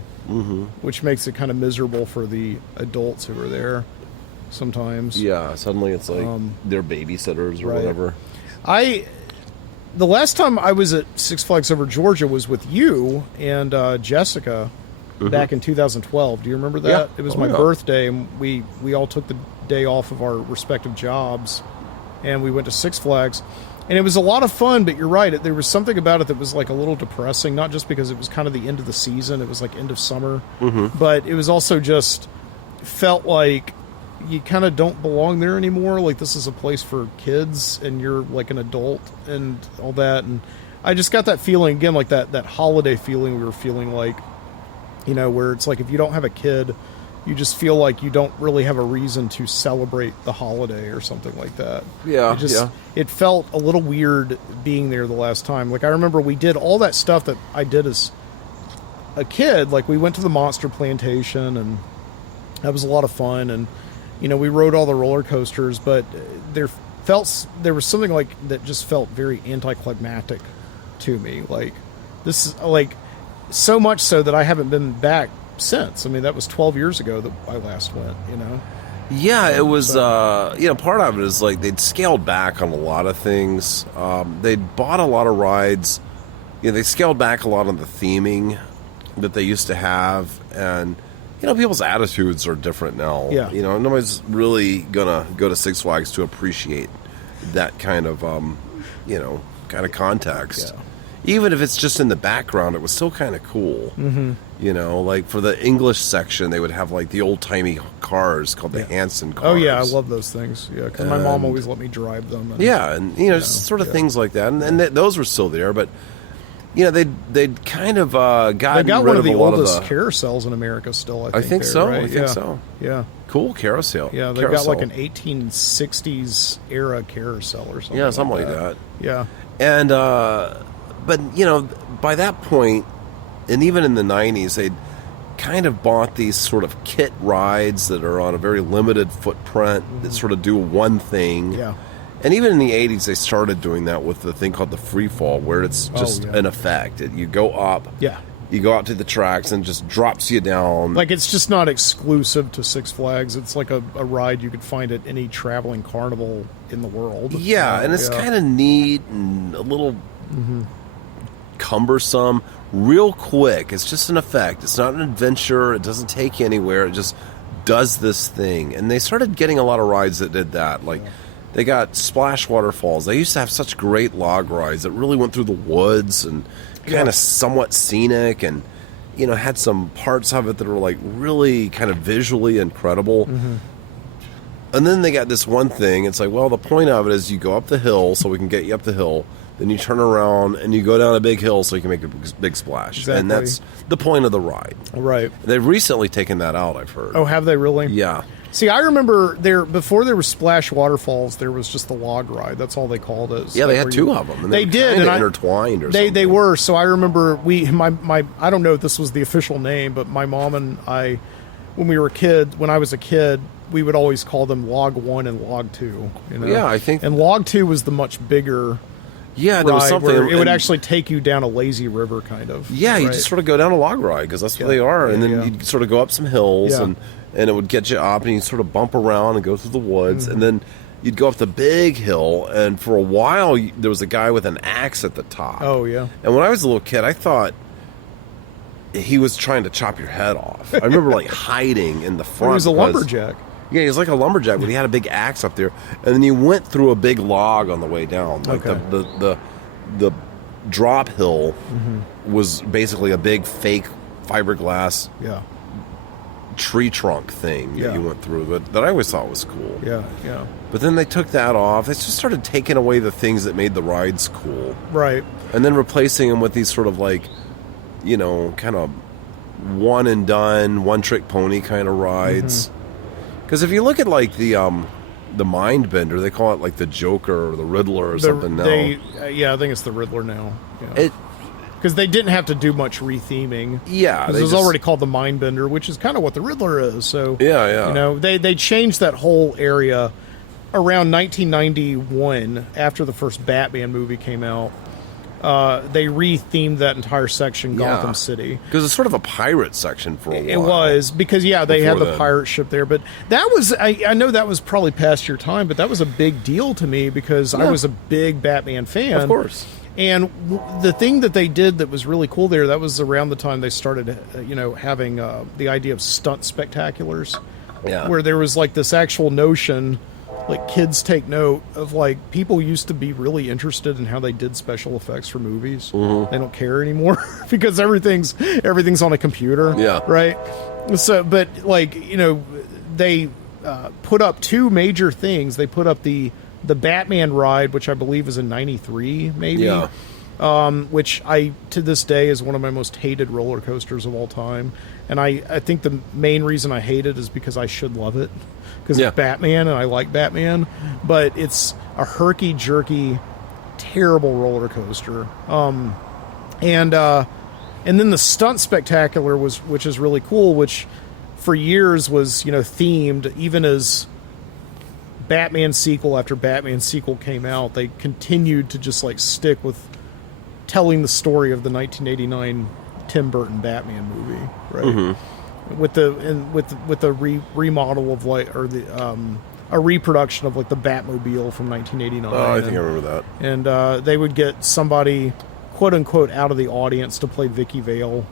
which makes it kind of miserable for the adults who are there sometimes. Suddenly it's like they're babysitters or whatever. The last time I was at Six Flags Over Georgia was with you and Jessica back in 2012. Do you remember that? It was my birthday, and we all took the day off of our respective jobs, and we went to Six Flags, and it was a lot of fun. But you're right, there was something about it that was like a little depressing, not just because it was kind of the end of the season, it was like end of summer, but it was also just felt like you kind of don't belong there anymore. Like, this is a place for kids, and you're like an adult and all that. And I just got that feeling again, like that holiday feeling we were feeling, like, where it's like if you don't have a kid, you just feel like you don't really have a reason to celebrate the holiday or something like that. It felt a little weird being there the last time. Like, I remember we did all that stuff that I did as a kid. Like, we went to the Monster Plantation, and that was a lot of fun, and we rode all the roller coasters, but there was something like that just felt very anticlimactic to me. Like, this is like so much so that I haven't been back since. I mean, that was 12 years ago that I last went, it was, part of it is like they'd scaled back on a lot of things. They'd bought a lot of rides. They scaled back a lot on the theming that they used to have, and people's attitudes are different now. Nobody's really gonna go to Six Flags to appreciate that kind of, context. Even if it's just in the background, it was still kind of cool. Like for the English section, they would have like the old-timey cars called the Hanson cars. Oh, yeah, I love those things. Yeah, because my mom always let me drive them. And, just sort of things like that. And those were still there, but... they'd kind of gotten got rid one of the a lot oldest of the carousels in America still, I think there, so. Right? I think so. Yeah. Cool carousel. Yeah, they've got like an 1860s era carousel or something. Yeah, something like that. Yeah. And, but, by that point, and even in the 90s, they'd kind of bought these sort of kit rides that are on a very limited footprint that sort of do one thing. And even in the 80s, they started doing that with the thing called the free fall, where it's just an effect. You go up, you go out to the tracks, and it just drops you down. Like, it's just not exclusive to Six Flags. It's like a ride you could find at any traveling carnival in the world. Yeah, and it's kind of neat and a little cumbersome. Real quick. It's just an effect. It's not an adventure. It doesn't take you anywhere. It just does this thing. And they started getting a lot of rides that did that. Like, they got splash waterfalls. They used to have such great log rides that really went through the woods and kind of somewhat scenic, and had some parts of it that were like really kind of visually incredible. And then they got this one thing. It's like, well, the point of it is you go up the hill so we can get you up the hill. Then you turn around and you go down a big hill so you can make a big splash. Exactly. And that's the point of the ride. Right. They've recently taken that out, I've heard. Oh, have they really? Yeah. See, I remember before there were splash waterfalls, there was just the log ride. That's all they called it. Yeah, they had two of them. And they did, and intertwined or something. They were. So I remember my I don't know if this was the official name, but my mom and I, when I was a kid, we would always call them Log 1 and Log 2. Yeah, I think. And Log 2 was the much bigger. Yeah, there was something. Where it would actually take you down a lazy river, kind of. Yeah, you just sort of go down a log ride because that's what they are, and then you'd sort of go up some hills, and it would get you up, and you'd sort of bump around and go through the woods, and then you'd go up the big hill, and for a while there was a guy with an axe at the top. Oh yeah. And when I was a little kid, I thought he was trying to chop your head off. I remember like hiding in the front. He was a lumberjack. Yeah, he was like a lumberjack, but he had a big axe up there, and then he went through a big log on the way down. Like the drop hill was basically a big fake fiberglass tree trunk thing that you went through that I always thought was cool. Yeah, yeah. But then they took that off. They just started taking away the things that made the rides cool. Right. And then replacing them with these sort of like, kind of one and done, one trick pony kind of rides. Because if you look at like the Mind Bender, they call it like the Joker or the Riddler or something now. I think it's the Riddler now. Yeah. Because they didn't have to do much retheming. Yeah, because it was already called the Mind Bender, which is kind of what the Riddler is. So yeah. They changed that whole area around 1991 after the first Batman movie came out. They rethemed that entire section, Gotham City. Because it's sort of a pirate section for a while. It was, because, they had the pirate ship there. But that was, I know that was probably past your time, but that was a big deal to me because I was a big Batman fan. Of course. And the thing that they did that was really cool there, that was around the time they started, having the idea of stunt spectaculars. Yeah. Where there was, like, this actual notion... Like, kids take note of, like, people used to be really interested in how they did special effects for movies. They don't care anymore because everything's on a computer. Yeah. Right? So, but, like, they put up two major things. They put up the Batman ride, which I believe is in 93, maybe. Yeah. Which to this day, is one of my most hated roller coasters of all time. And I think the main reason I hate it is because I should love it. Because it's Batman, and I like Batman. But it's a herky-jerky, terrible roller coaster. And then the Stunt Spectacular, which is really cool, which for years was, themed, even as Batman sequel after Batman sequel came out, they continued to just, like, stick with telling the story of the 1989 Tim Burton Batman movie, right? With the remodel of a reproduction of like the Batmobile from 1989. Oh, I think I remember that. And they would get somebody, quote unquote, out of the audience to play Vicky Vale,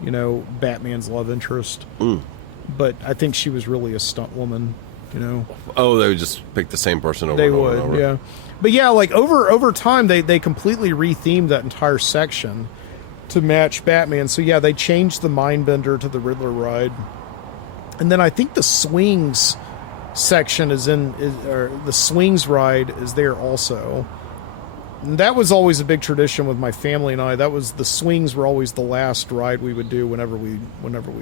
Batman's love interest. But I think she was really a stunt woman, Oh, they would just pick the same person over. They and over would, and over. yeah. But yeah, like over time, they completely rethemed that entire section to match Batman. So yeah, they changed the Mindbender to the Riddler ride, and then I think the Swings section or the Swings ride is there also. And that was always a big tradition with my family and I. The Swings were always the last ride we would do whenever we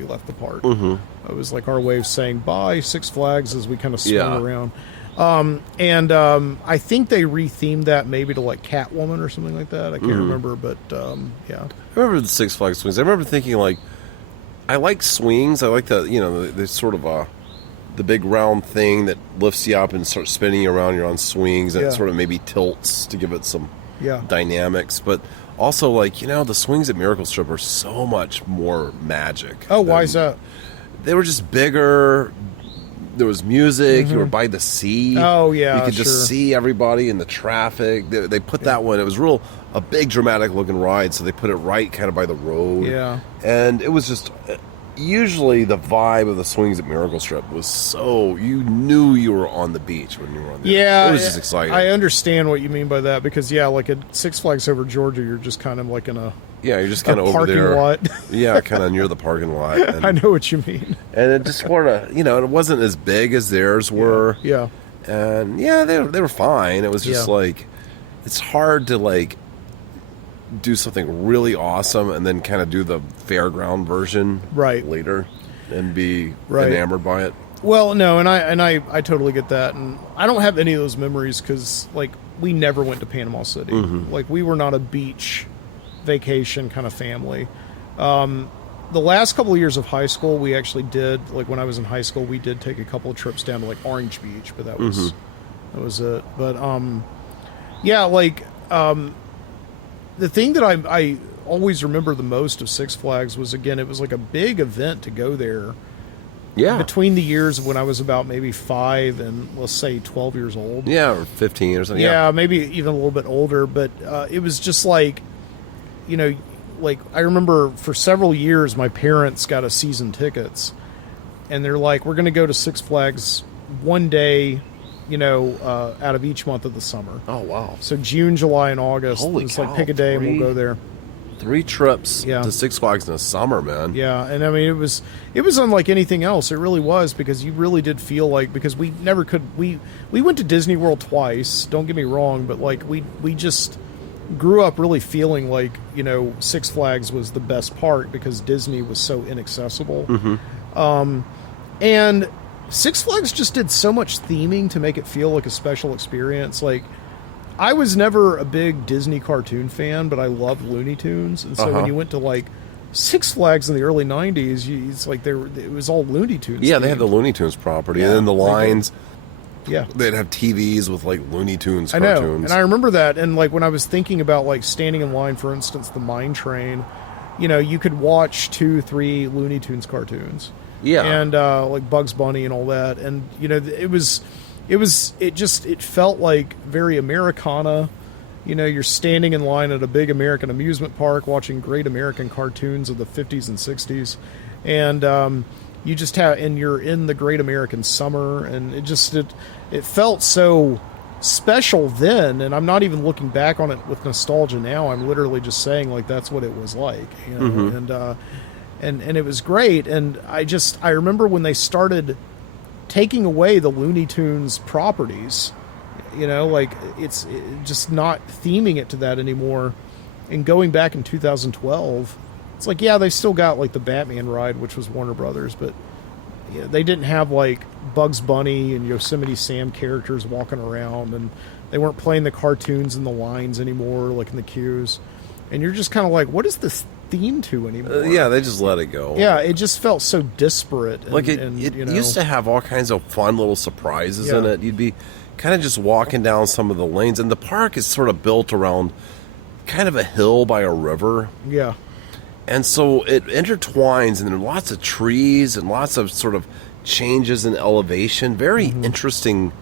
left the park. It was like our way of saying bye, Six Flags, as we kind of swung around. I think they rethemed that maybe to like Catwoman or something like that. I can't remember, but yeah. I remember the Six Flags swings. I remember thinking like, I like swings. I like the the sort of the big round thing that lifts you up and starts spinning you around. You're on swings, and it sort of maybe tilts to give it some dynamics. But also, like, the swings at Miracle Strip are so much more magic. Oh, why is that? They were just bigger. There was music. You were by the sea. Oh, yeah, you could just see everybody in the traffic. They put that one. It was a big dramatic looking ride, so they put it right kind of by the road. Yeah, and it was just. Usually the vibe of the swings at Miracle Strip was so you knew you were on the beach when you were on there. Yeah, it was just exciting. I understand what you mean by that because like at Six Flags Over Georgia, you're just kind of like in a you're just kind of over parking there. lot. Yeah, kind of near the parking lot. And, I know what you mean. And it just sort of it wasn't as big as theirs were. Yeah. And they were fine. It was just like it's hard to like do something really awesome and then kind of do the fairground version later and be enamored by it. Well, no, and I totally get that, and I don't have any of those memories because like we never went to Panama City. Like we were not a beach vacation kind of family. The last couple of years of high school, we actually did, like when I was in high school, we did take a couple of trips down to like Orange Beach, but that was it. But the thing that I always remember the most of Six Flags was, again, it was like a big event to go there. Yeah. Between the years of when I was about maybe 5 and, let's say, 12 years old. Yeah, or 15 or something. Yeah, maybe even a little bit older. But it was just like, like I remember for several years my parents got us season tickets. And they're like, we're going to go to Six Flags one day, out of each month of the summer. Oh, wow. So June, July, and August. Holy it's cow, like pick a day and we'll go there. 3 trips to Six Flags in the summer, man. Yeah, and I mean it was unlike anything else. It really was, because you really did feel like, because we never could we went to Disney World twice, don't get me wrong, but like we just grew up really feeling like, Six Flags was the best part because Disney was so inaccessible. And Six Flags just did so much theming to make it feel like a special experience. Like, I was never a big Disney cartoon fan, but I loved Looney Tunes. And so when you went to, like, Six Flags in the early 90s, it's like it was all Looney Tunes. Yeah, they had the Looney Tunes property. And then the lines, they'd have TVs with, like, Looney Tunes cartoons. I know, and I remember that. And, like, when I was thinking about, like, standing in line, for instance, the Mine Train, you could watch 2-3 Looney Tunes cartoons. Yeah. And like Bugs Bunny and all that. And, it felt like very Americana. You're standing in line at a big American amusement park watching great American cartoons of the 50s and 60s. And and you're in the great American summer. And it felt so special then. And I'm not even looking back on it with nostalgia now. I'm literally just saying, like, that's what it was like. And it was great. And I remember when they started taking away the Looney Tunes properties, like it's just not theming it to that anymore. And going back in 2012, it's like, they still got like the Batman ride, which was Warner Brothers, but they didn't have like Bugs Bunny and Yosemite Sam characters walking around, and they weren't playing the cartoons in the lines anymore, like in the queues. And you're just kind of like, what is this theme to anymore? They just let it go. Yeah, it just felt so disparate. And, like it used to have all kinds of fun little surprises in it. You'd be kind of just walking down some of the lanes, and the park is sort of built around kind of a hill by a river. Yeah. And so it intertwines, and there are lots of trees and lots of sort of changes in elevation. Very interesting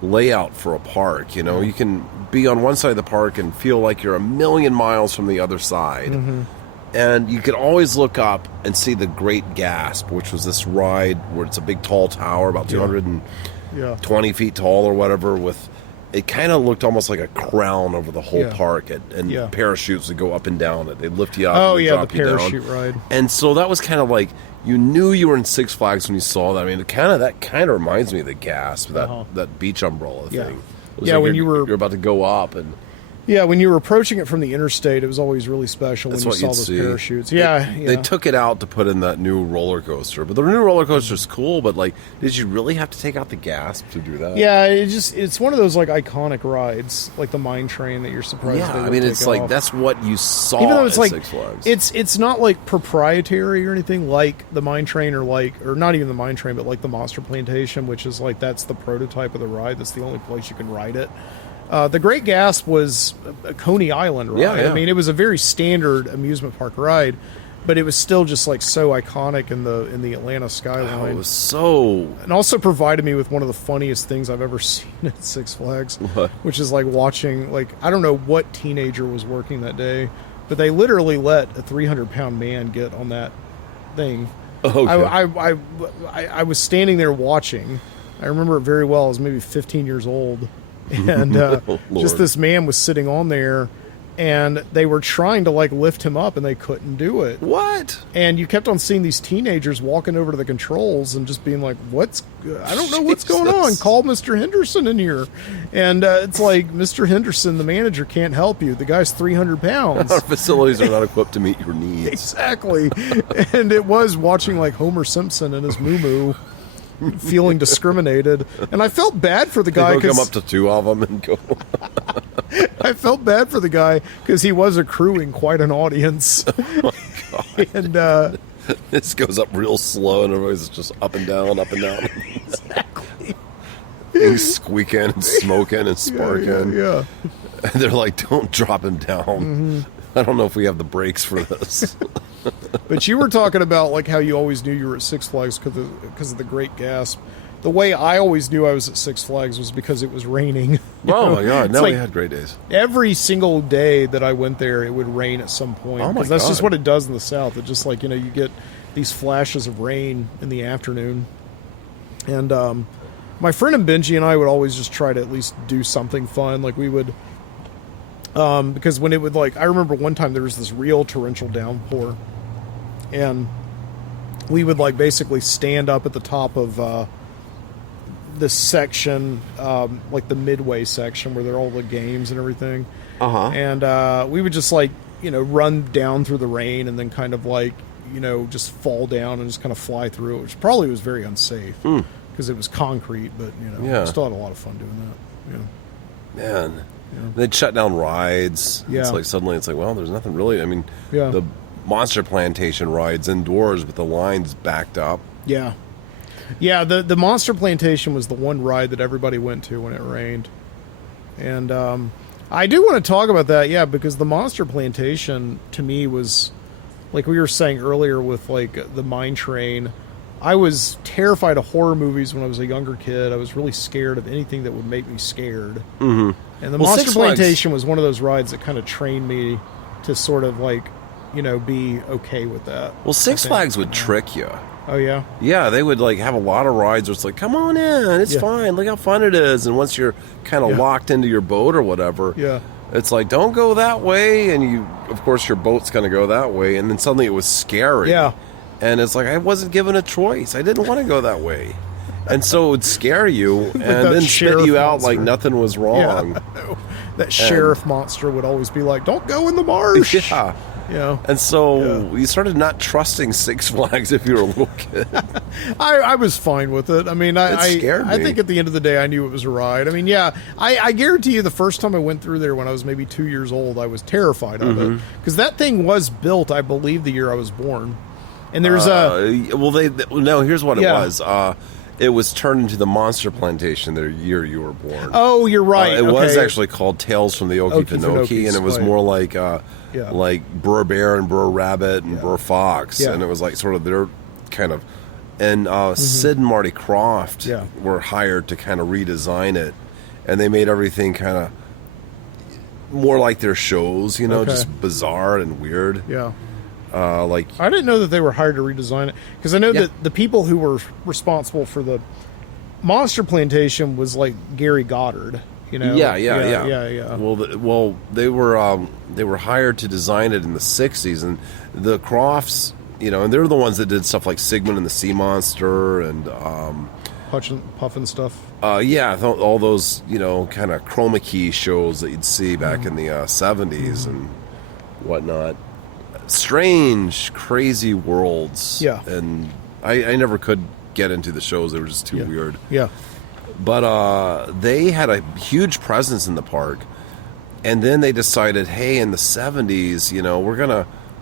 layout for a park. You can be on one side of the park and feel like you're a million miles from the other side. And you could always look up and see the Great Gasp, which was this ride where it's a big tall tower, about 220 feet tall or whatever, with it kind of looked almost like a crown over the whole park, and parachutes would go up and down it. They'd lift you up and drop you down. The parachute ride. And so that was kind of like, you knew you were in Six Flags when you saw that. I mean, that kind of reminds me of the Gasp, that beach umbrella thing. When you're about to go up, and Yeah, when you were approaching it from the interstate, it was always really special when you saw those parachutes. Yeah, They took it out to put in that new roller coaster. But the new roller coaster is cool, but, like, did you really have to take out the gas to do that? Yeah, it's one of those, like, iconic rides, like the mine train that you're surprised they would it's take like, off. that's what you saw Even though it's like, Six Flags. It's not, like, proprietary or anything like the mine train or not even the mine train, but like the Monster Plantation, which is, like, that's the prototype of the ride. That's the only place you can ride it. The Great Gasp was a Coney Island ride. Yeah. I mean, it was a very standard amusement park ride, but it was still just like so iconic in the Atlanta skyline. Oh, it was so... And also provided me with one of the funniest things I've ever seen at Six Flags, which is like watching, like, I don't know what teenager was working that day, but they literally let a 300-pound man get on that thing. Okay. I was standing there watching. I remember it very well. I was maybe 15 years old. And just this man was sitting on there, and they were trying to, like, lift him up, and they couldn't do it. What? And you kept on seeing these teenagers walking over to the controls and just being like, I don't know what's going on. Call Mr. Henderson in here. And it's like, Mr. Henderson, the manager, can't help you. The guy's 300 pounds. Our facilities are not equipped to meet your needs. Exactly. And it was watching, like, Homer Simpson and his moo-moo. Feeling discriminated, and I felt bad for the guy. Come up to two of them and go. I felt bad for the guy because he was accruing quite an audience. Oh my God. And this goes up real slow, and everybody's just up and down, up and down. Exactly. Things squeaking and smoking and sparking. Yeah. And they're like, "Don't drop him down." Mm-hmm. I don't know if we have the brakes for this. But you were talking about, like, how you always knew you were at Six Flags because of the Great Gasp. The way I always knew I was at Six Flags was because it was raining. Oh my God! No, like, we had great days. Every single day that I went there, it would rain at some point. Oh my That's God. just what it does in the South. It just, like, you get these flashes of rain in the afternoon. And my friend and Benji and I would always just try to at least do something fun. Like, we would, because when it would, like, I remember one time there was this real torrential downpour, and we would, like, basically stand up at the top of this section, like the midway section where there are all the games and everything. And we would just, like, run down through the rain and then kind of, like, just fall down and just kind of fly through it, which probably was very unsafe because it was concrete, but we still had a lot of fun doing that. Man, they'd shut down rides. Yeah. It's like suddenly it's like, well, there's nothing really. I mean, Yeah. the Monster Plantation rides indoors with the lines backed up. Yeah. Yeah, the Monster Plantation was the one ride that everybody went to when it rained. And I do want to talk about that, because the Monster Plantation, to me, was, like we were saying earlier with, like, the mine train, I was terrified of horror movies when I was a younger kid. I was really scared of anything that would make me scared. Mm-hmm. And the Monster Plantation was one of those rides that kind of trained me to sort of, like, be okay with that. Well, Six Flags would trick you. Oh, yeah? Yeah, they would, like, have a lot of rides where it's like, come on in, it's fine, look how fun it is. And once you're kind of locked into your boat or whatever, it's like, don't go that way. And of course, your boat's going to go that way. And then suddenly it was scary. Yeah. And it's like, I wasn't given a choice. I didn't want to go that way. And so it would scare you and then spit you out like nothing was wrong. Yeah. That sheriff monster would always be like, don't go in the marsh. Yeah. Yeah. And so you started not trusting Six Flags if you were a little kid. I was fine with it. I mean, It scared me. I think at the end of the day, I knew it was a ride. I mean, I guarantee you the first time I went through there when I was maybe 2 years old, I was terrified of it. Because that thing was built, I believe, the year I was born. And there's here's what it was. It was turned into the Monster Plantation the year you were born. Oh, you're right. It was actually called Tales from the Okefenokee, and it was more like Burr Bear and Burr Rabbit and Burr Fox, and it was like sort of their kind of. And Sid and Marty Krofft were hired to kind of redesign it, and they made everything kind of more like their shows, just bizarre and weird. Yeah. I didn't know that they were hired to redesign it, because I know that the people who were responsible for the Monster Plantation was like Gary Goddard. Yeah. Well, they were hired to design it in the '60s, and the Crofts, and they're the ones that did stuff like Sigmund and the Sea Monster, and puffing stuff. All those, kind of chroma key shows that you'd see back in the 70s and whatnot. Strange, crazy worlds. Yeah. And I never could get into the shows. They were just too weird. Yeah. But they had a huge presence in the park. And then they decided, hey, in the 70s,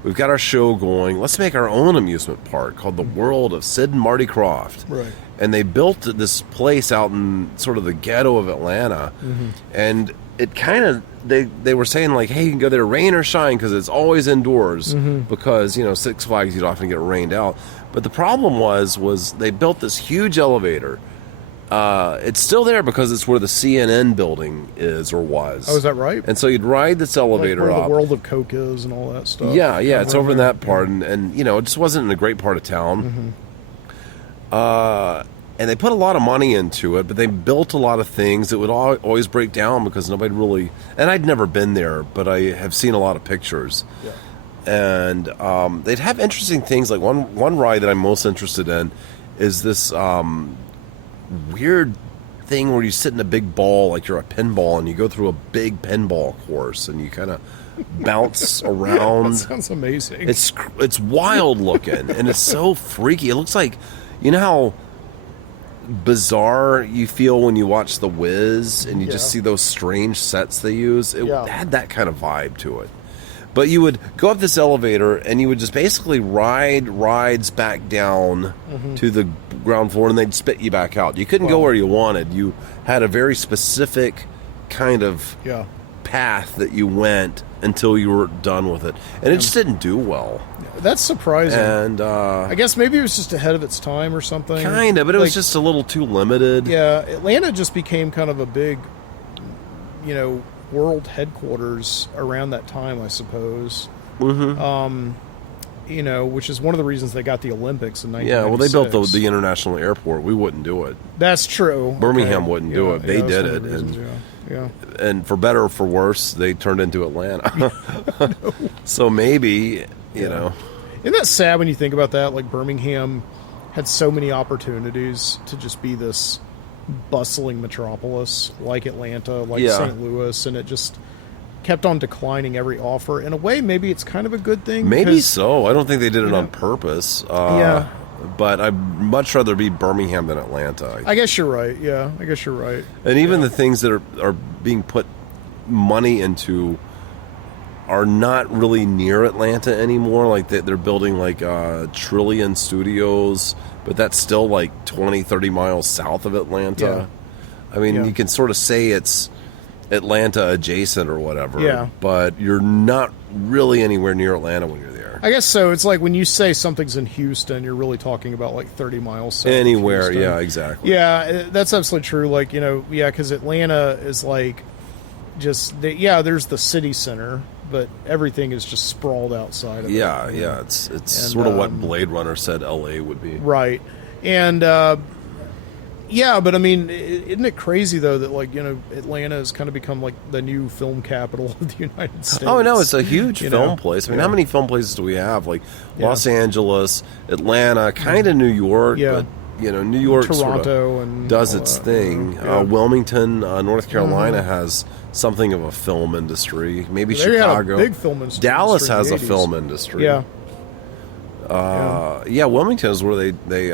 we've got our show going. Let's make our own amusement park called the World of Sid and Marty Krofft. Right. And they built this place out in sort of the ghetto of Atlanta. And it kind of, they were saying, like, hey, you can go there rain or shine because it's always indoors. Because, Six Flags, you'd often get rained out. But the problem was they built this huge elevator. It's still there because it's where the CNN building is or was. Oh, is that right? And so you'd ride this elevator like where up. the World of Coke is and all that stuff. Yeah, it's over in that part. And it just wasn't in a great part of town. And they put a lot of money into it, but they built a lot of things that would always break down because nobody really... And I'd never been there, but I have seen a lot of pictures. Yeah. And they'd have interesting things. Like one ride that I'm most interested in is this weird thing where you sit in a big ball like you're a pinball, and you go through a big pinball course, and you kind of bounce around. That sounds amazing. It's wild looking, and it's so freaky. It looks like... You know how bizarre you feel when you watch The Wiz and you just see those strange sets they use? It had that kind of vibe to it. But you would go up this elevator and you would just basically ride rides back down to the ground floor, and they'd spit you back out. You couldn't go where you wanted. You had a very specific kind of path that you went until you were done with it. And it just didn't do well. That's surprising. And I guess maybe it was just ahead of its time or something. Kind of, but it was just a little too limited. Yeah, Atlanta just became kind of a big, world headquarters around that time, I suppose. Which is one of the reasons they got the Olympics in 1996. Yeah, well, they built the international airport. We wouldn't do it. That's true. Birmingham wouldn't do it. They did it. And for better or for worse, they turned into Atlanta. So maybe, Isn't that sad when you think about that? Like, Birmingham had so many opportunities to just be this bustling metropolis like Atlanta, like St. Louis, and it just kept on declining every offer. In a way, maybe it's kind of a good thing. Maybe so. I don't think they did it on purpose. But I'd much rather be Birmingham than Atlanta. I guess you're right. Yeah, I guess you're right. And even the things that are being put money into are not really near Atlanta anymore. Like they're building like Trillion Studios, but that's still like 20, 30 miles south of Atlanta. I mean, you can sort of say it's Atlanta adjacent or whatever, but you're not really anywhere near Atlanta when you're there. I guess so. It's like when you say something's in Houston, you're really talking about like 30 miles south anywhere. of Houston. Yeah, exactly. Yeah, that's absolutely true. Like, because Atlanta is like just, there's the city center, but everything is just sprawled outside of it. Yeah. It's sort of what Blade Runner said LA would be. Right. And, but I mean, isn't it crazy though that Atlanta has kind of become like the new film capital of the United States? Oh no, it's a huge film place. I mean, how many film places do we have? Like Los Angeles, Atlanta, kind of New York, but New York Toronto sort of and does its thing. Wilmington, North Carolina has something of a film industry. Maybe Chicago, had a big film industry. Dallas has a 80s. film industry. Wilmington is where they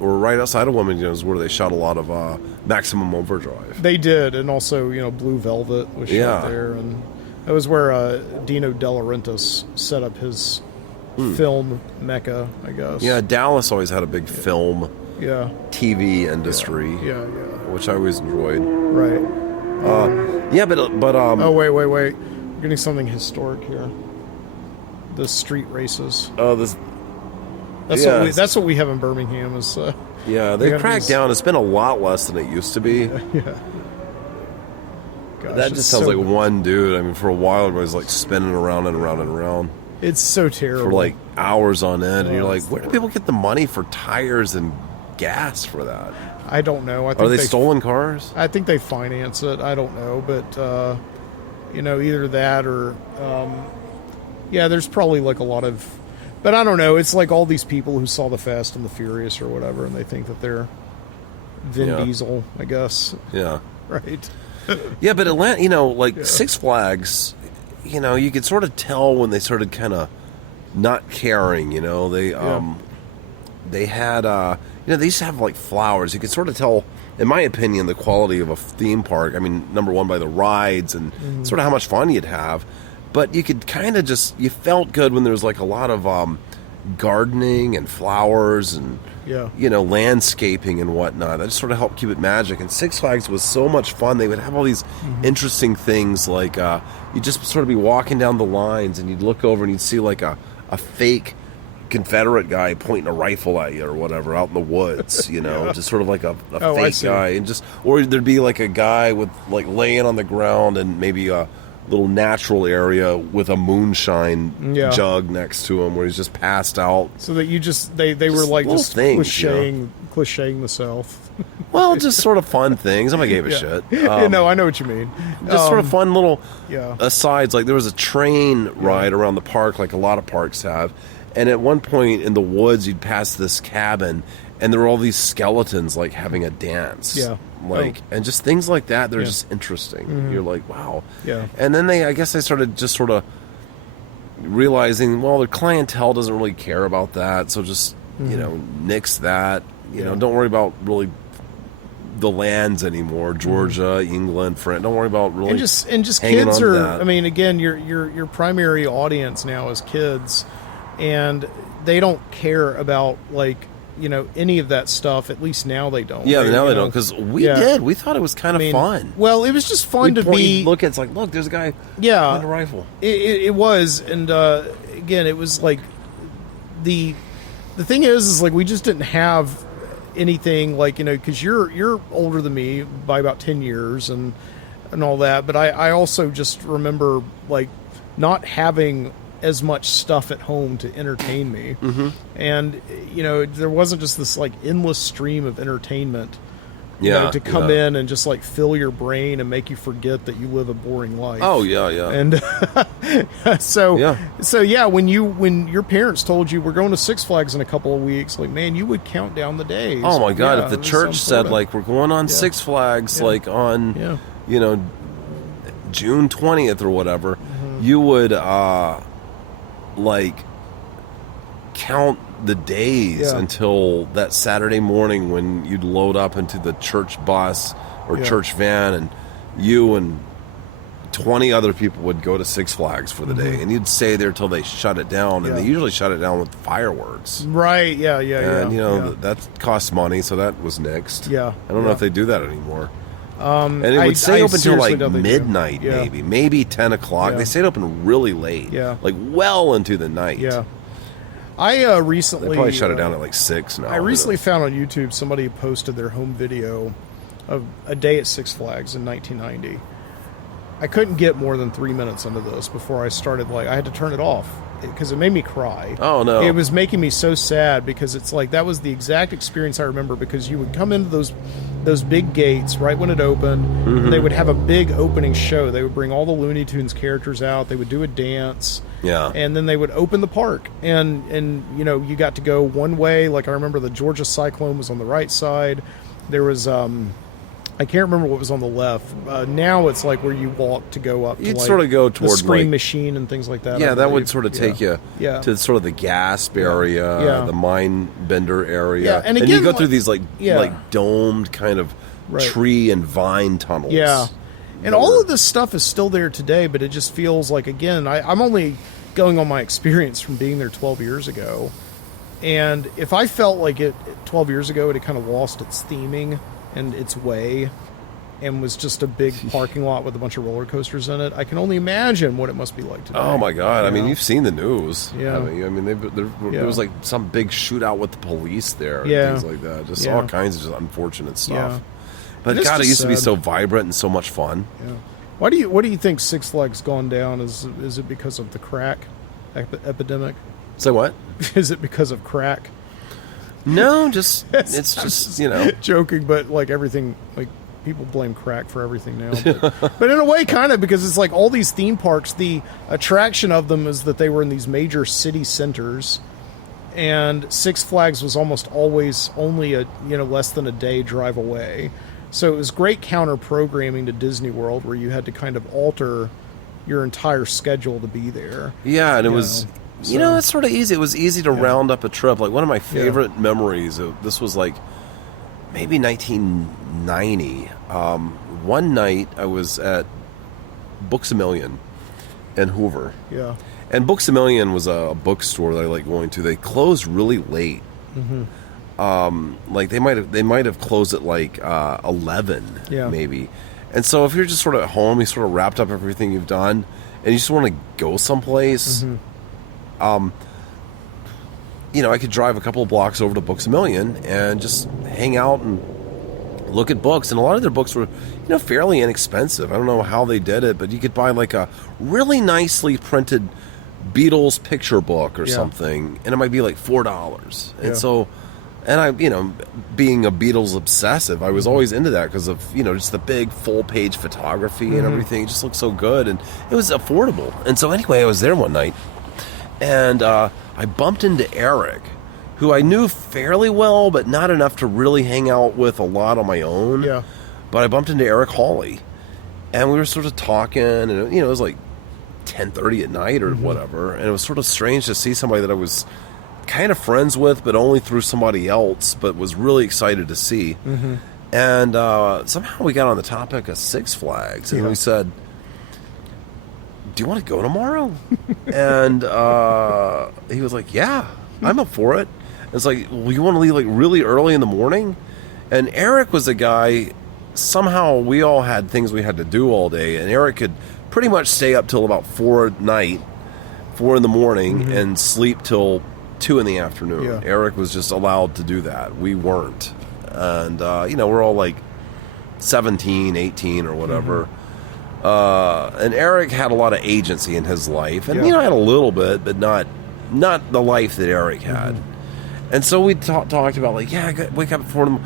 or right outside of Wilmington is where they shot a lot of Maximum Overdrive. They did, and also Blue Velvet was shot there, and that was where Dino De Laurentiis set up his film mecca, I guess. Yeah, Dallas always had a big film, TV industry, which I always enjoyed. Right. But oh wait, we're getting something historic here. The street races. Oh, That's what we have in Birmingham. Is they cracked down. It's been a lot less than it used to be. Gosh, that just sounds like one dude. I mean, for a while, everybody's like spinning around and around and around. It's so terrible for like hours on end, and you're like, where do people get the money for tires and gas for that? I don't know. Are they stolen cars? I think they finance it. I don't know, but either that or there's probably like a lot of. But I don't know. It's like all these people who saw the Fast and the Furious or whatever, and they think that they're, Vin Diesel, I guess. Yeah. Right. Yeah, but Atlanta, Six Flags, you could sort of tell when they started kind of not caring, they had, they used to have like flowers. You could sort of tell, in my opinion, the quality of a theme park. I mean, number one, by the rides and sort of how much fun you'd have. But you could kind of you felt good when there was like a lot of gardening and flowers and, landscaping and whatnot. That just sort of helped keep it magic. And Six Flags was so much fun. They would have all these interesting things like you'd just sort of be walking down the lines and you'd look over and you'd see like a fake Confederate guy pointing a rifle at you or whatever out in the woods, just sort of like a fake guy. And or there'd be like a guy with like laying on the ground and maybe a little natural area with a moonshine jug next to him where he's just passed out. So that they were like just things, clichéing the South. Well, just sort of fun things. Nobody gave a shit. No, I know what you mean. Just sort of fun little asides. Like there was a train ride around the park like a lot of parks have. And at one point in the woods, you'd pass this cabin and there were all these skeletons like having a dance. Yeah. And just things like that, they're just interesting. You're like, wow. Yeah. And then I guess they started just sort of realizing, well, their clientele doesn't really care about that. So just, nix that. Don't worry about really the lands anymore. Georgia, England, France. Don't worry about really. And just kids are, I mean, again, your primary audience now is kids. And they don't care about, any of that stuff. At least now they don't. Yeah, now they don't. Because we did. We thought it was kind of fun. Well, it was just fun to look. It's like, look, there's a guy with a rifle. It was. And, again, it was like the thing is like we just didn't have anything because you're older than me by about 10 years and all that. But I also just remember, not having as much stuff at home to entertain me. And there wasn't just this endless stream of entertainment to come in and just fill your brain and make you forget that you live a boring life. And so when your parents told you we're going to Six Flags in a couple of weeks, man, you would count down the days. Oh my god, if the church said we're going on Six Flags on June 20th or whatever, you would count the days until that Saturday morning when you'd load up into the church bus or church van and you and 20 other people would go to Six Flags for the day and you'd stay there till they shut it down and they usually shut it down with fireworks. Right, and that costs money, so that was nixed. I don't know if they do that anymore. And it would stay open till midnight, maybe 10 o'clock. They stayed open really late, well into the night. I recently they probably shut it down at 6 now. I recently found on YouTube somebody posted their home video of a day at Six Flags in 1990. I couldn't get more than 3 minutes into this before I started. I had to turn it off because it made me cry. Oh no! It was making me so sad because it's that was the exact experience I remember. Because you would come into those big gates right when it opened, and they would have a big opening show. They would bring all the Looney Tunes characters out. They would do a dance. And then they would open the park, and you got to go one way. I remember the Georgia Cyclone was on the right side. There was I can't remember what was on the left. Now it's where you walk to go up. You'd sort of go toward the Scream Machine and things like that. Yeah, that would sort of take you to sort of the gasp area, the mine bender area. And again, you go through these domed kind of tree and vine tunnels. And all of this stuff is still there today, but it just feels again, I'm only going on my experience from being there 12 years ago. And if I felt like it 12 years ago, it had kind of lost its theming and its way and was just a big parking lot with a bunch of roller coasters in it, I can only imagine what it must be like today. Oh my god! I mean, you've seen the news. I mean, there was some big shootout with the police there and things like that. Just all kinds of just unfortunate stuff. But God, it used to be so vibrant and so much fun. What do you think Six Flags gone down? Is it because of the crack epidemic? Say what? Is it because of crack? No, it's just joking, but everything, people blame crack for everything now. But in a way, kind of, because it's all these theme parks, the attraction of them is that they were in these major city centers, and Six Flags was almost always only a less than a day drive away. So it was great counter programming to Disney World, where you had to kind of alter your entire schedule to be there. Yeah, and it was, it's sort of easy. It was easy to round up a trip. Like, one of my favorite memories, this was like maybe 1990. One night I was at Books A Million in Hoover. Yeah. And Books A Million was a bookstore that I like going to. They closed really late. Like they might have closed at like 11, maybe. And so if you're just sort of at home, you sort of wrapped up everything you've done, and you just want to go someplace, I could drive a couple of blocks over to Books A Million and just hang out and look at books. And a lot of their books were, fairly inexpensive. I don't know how they did it, but you could buy like a really nicely printed Beatles picture book or something, and it might be like $4. And so, and I, being a Beatles obsessive, I was always into that because of, just the big full page photography and everything. It just looked so good, and it was affordable. And so anyway, I was there one night, and I bumped into Eric, who I knew fairly well, but not enough to really hang out with a lot on my own. Yeah. But I bumped into Eric Hawley, and we were sort of talking, and it was like 10:30 at night or whatever, and it was sort of strange to see somebody that I was kind of friends with, but only through somebody else, but was really excited to see. And somehow we got on the topic of Six Flags, and we said, do you want to go tomorrow? And he was like, yeah, I'm up for it. And it's like, well, you want to leave like really early in the morning? And Eric was a guy, somehow we all had things we had to do all day, and Eric could pretty much stay up till about 4 in the morning, and sleep till 2 in the afternoon. Yeah. Eric was just allowed to do that. We weren't. And, we're all like 17, 18 or whatever. And Eric had a lot of agency in his life. And, I had a little bit, but not the life that Eric had. And so we talked about like, I gotta wake up at 4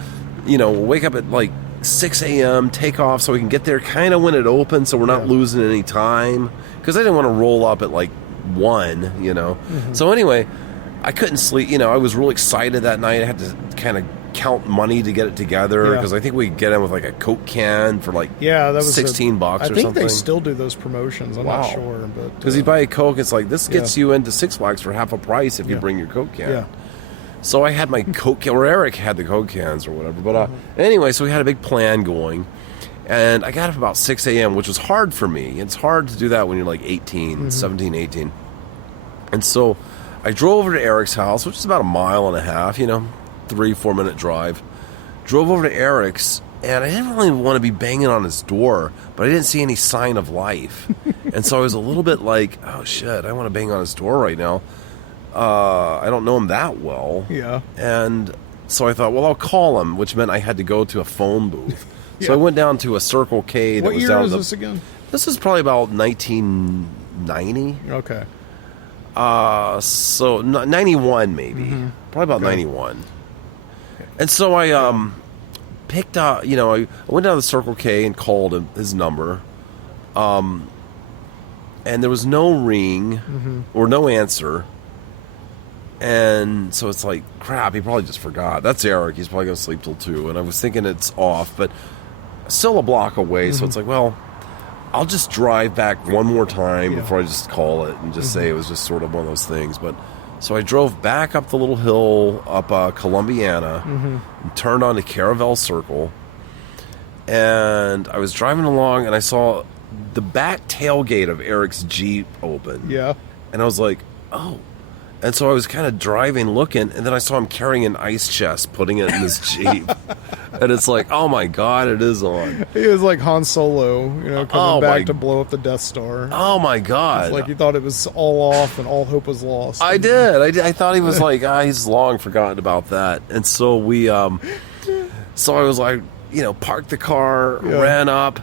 wake up at like 6 a.m., take off so we can get there kind of when it opens, so we're not losing any time. Because I didn't want to roll up at like 1, So anyway, I couldn't sleep. I was really excited that night. I had to kind of count money to get it together, because I think we could get in with like a Coke can for like that was $16 or something. I think they still do those promotions. I'm not sure. Because you buy a Coke, it's like, this gets you into Six Flags for half a price if you bring your Coke can. So I had my Coke can, or Eric had the Coke cans or whatever. But anyway, so we had a big plan going. And I got up about 6 a.m., which was hard for me. It's hard to do that when you're like 17, 18. And so I drove over to Eric's house, which is about 1.5 miles, 3-4 minute drive. Drove over to Eric's, and I didn't really want to be banging on his door, but I didn't see any sign of life. And so I was a little bit like, oh shit, I want to bang on his door right now. I don't know him that well. Yeah. And so I thought, well, I'll call him, which meant I had to go to a phone booth. So I went down to a Circle K. What year was this again? This is probably about 1990. Okay. So 91 maybe. Probably about 91. And so I picked up, I went down to the Circle K and called his number. And there was no ring or no answer. And so it's like, crap, he probably just forgot. That's Eric. He's probably going to sleep till 2. And I was thinking it's off, but still a block away. So it's like, well, I'll just drive back one more time before I just call it and just say it was just sort of one of those things. But so I drove back up the little hill up Columbiana and turned onto Caravel Circle. And I was driving along, and I saw the back tailgate of Eric's Jeep open. Yeah. And I was like, oh. And so I was kind of driving, looking, and then I saw him carrying an ice chest, putting it in his Jeep. And it's like, oh my God, it is on. He was like Han Solo, coming back to blow up the Death Star. Oh my God. It's like he thought it was all off and all hope was lost. I did. I thought he was like, he's long forgotten about that. And so we, so I was like, parked the car, ran up,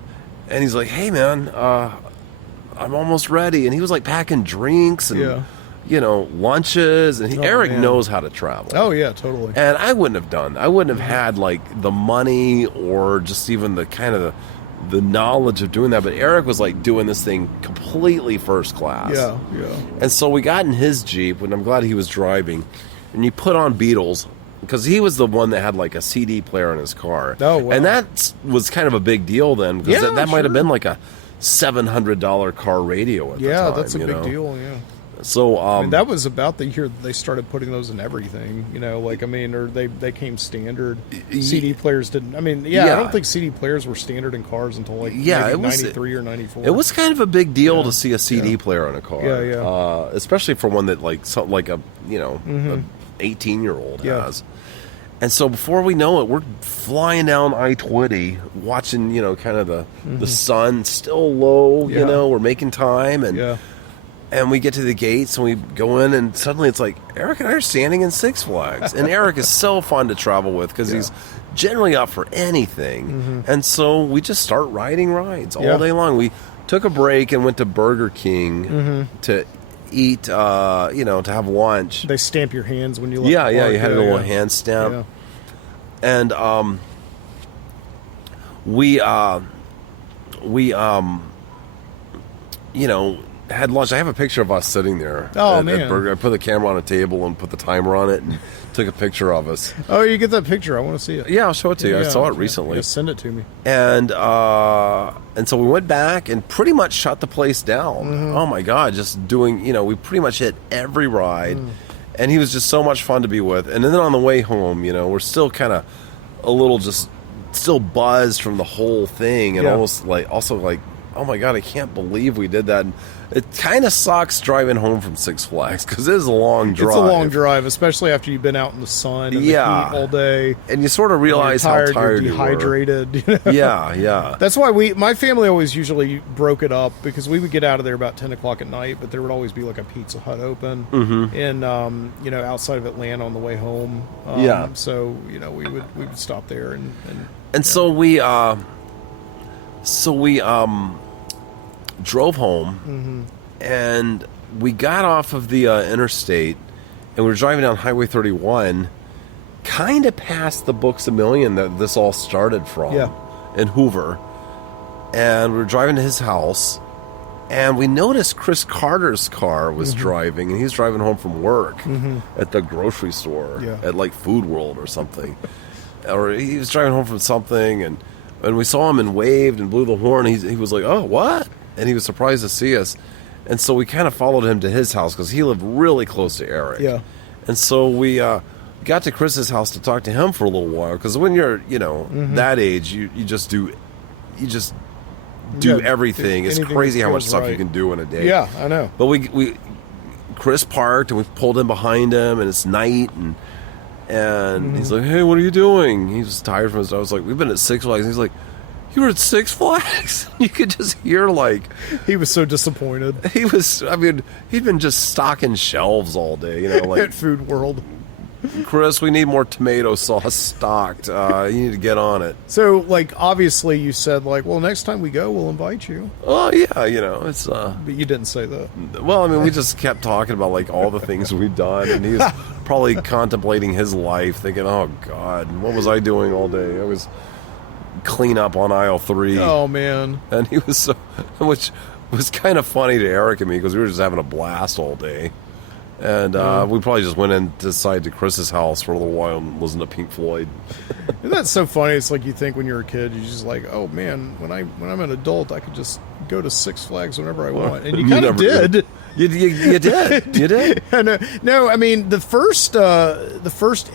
and he's like, hey man, I'm almost ready. And he was like packing drinks and lunches, and Eric knows how to travel. Oh yeah, totally. And I wouldn't have had like the money or just even the kind of the knowledge of doing that. But Eric was like doing this thing completely first class. Yeah. And so we got in his Jeep, and I'm glad he was driving. and you put on Beatles, because he was the one that had like a CD player in his car. Oh, wow. And that was kind of a big deal then, because that might have been like a $700 car radio at the time. Yeah, that's a big deal, yeah. So I mean, that was about the year that they started putting those in everything, or they came standard. CD players didn't. I mean, I don't think CD players were standard in cars until maybe 93 or 94. It was kind of a big deal to see a CD player in a car. Yeah. Especially for one that like something like a 18-year-old has. And so before we know it, we're flying down I-20, watching kind of the sun still low. We're making time and we get to the gates and we go in, and suddenly it's like Eric and I are standing in Six Flags. And Eric is so fun to travel with because he's generally up for anything. And so we just start riding rides all day long. We took a break and went to Burger King to eat, to have lunch. They stamp your hands when you look. You had a little hand stamp. And we had lunch. I have a picture of us sitting there. Oh, at man. Burger. I put the camera on a table and put the timer on it and took a picture of us. Oh, you get that picture? I want to see it. Yeah, I'll show it to you. I saw it recently. Yeah, send it to me. And so we went back and pretty much shut the place down. Oh, my God. Just doing, we pretty much hit every ride. And he was just so much fun to be with. And then on the way home, we're still kind of a little just still buzzed from the whole thing. And almost like, oh my God, I can't believe we did that. And it kind of sucks driving home from Six Flags because it is a long drive. It's a long drive, especially after you've been out in the sun and the heat all day. And you sort of realize how tired you're dehydrated. You were. Yeah. That's why my family always usually broke it up, because we would get out of there about 10 o'clock at night, but there would always be like a Pizza Hut open in, outside of Atlanta on the way home. So, we would stop there and so we drove home, and we got off of the interstate, and we were driving down Highway 31, kind of past the Books A Million that this all started from, in Hoover. And we were driving to his house, and we noticed Chris Carter's car was driving, and he was driving home from work at the grocery store, at like Food World or something. Or he was driving home from something, and we saw him and waved and blew the horn. He was like, "Oh, what?" And he was surprised to see us. And so we kind of followed him to his house because he lived really close to Eric. Yeah. And so we got to Chris's house to talk to him for a little while, because when you're, that age, you just do everything. It's crazy how much stuff you can do in a day. Yeah, I know. But Chris parked, and we pulled in behind him, and it's night, and he's like, "Hey, what are you doing?" He was tired from his. I was like, "We've been at Six Flags." And he's like, "You were at Six Flags?" You could just hear he was so disappointed. He was. I mean, he'd been just stocking shelves all day, at Food World. Chris, we need more tomato sauce stocked. You need to get on it. So, obviously, you said, well, next time we go, we'll invite you. Oh yeah, it's. But you didn't say that. Well, I mean, we just kept talking about all the things we've done, and he was probably contemplating his life, thinking, "Oh God, what was I doing all day? I was clean up on aisle 3." Oh man! And he was which was kind of funny to Eric and me, because we were just having a blast all day. And we probably just went inside to Chris's house for a little while and listened to Pink Floyd. Isn't that so funny? It's like you think when you're a kid, you're just like, "Oh man, when I'm an adult, I could just go to Six Flags whenever I want." And you kind of did. You did. You did. No, I mean the first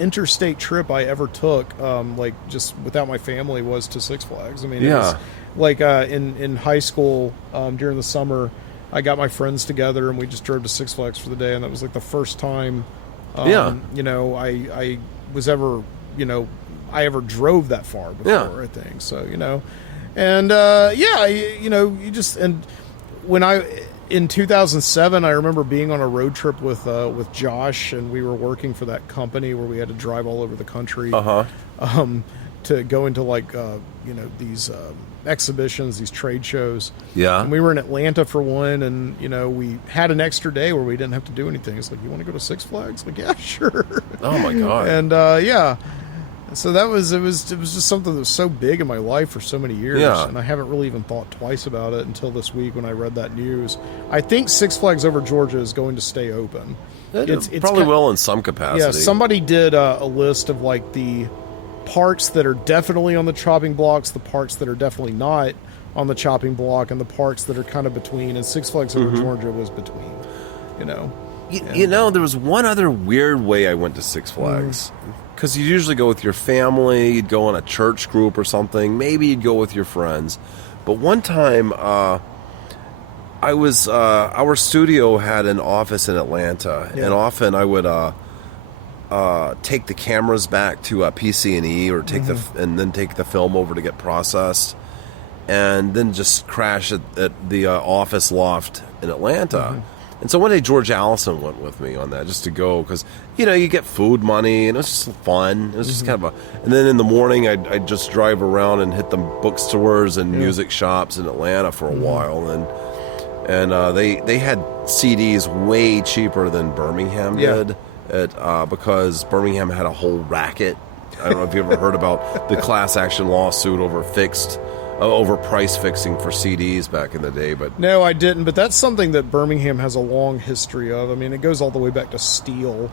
interstate trip I ever took, just without my family, was to Six Flags. I mean, it was in high school during the summer. I got my friends together and we just drove to Six Flags for the day, and that was the first time, I was ever, I ever drove that far before. I think so, and you just, and when in 2007, I remember being on a road trip with Josh, and we were working for that company where we had to drive all over the country, to go into these exhibitions, these trade shows. Yeah. And we were in Atlanta for one, and we had an extra day where we didn't have to do anything. It's like, "You want to go to Six Flags?" Like, "Yeah, sure." Oh my God. And So it was just something that was so big in my life for so many years, and I haven't really even thought twice about it until this week when I read that news. I think Six Flags Over Georgia is going to stay open. It's probably will in some capacity. Yeah, somebody did a list of like the parks that are definitely on the chopping blocks, the parks that are definitely not on the chopping block, and the parks that are kind of between. And Six Flags Over Georgia was between. You know, there was one other weird way I went to Six Flags. Because you usually go with your family, you'd go on a church group or something. Maybe you'd go with your friends. But one time, our studio had an office in Atlanta, and often I would take the cameras back to PC&E or and then take the film over to get processed, and then just crash at the office loft in Atlanta. And so one day George Allison went with me on that just to go because, you get food money and it was just fun. It was just kind of and then in the morning I'd just drive around and hit the bookstores and music shops in Atlanta for a while. And they had CDs way cheaper than Birmingham did because Birmingham had a whole racket. I don't know if you ever heard about the class action lawsuit over price fixing for CDs back in the day, but no, I didn't. But that's something that Birmingham has a long history of. I mean, it goes all the way back to steel.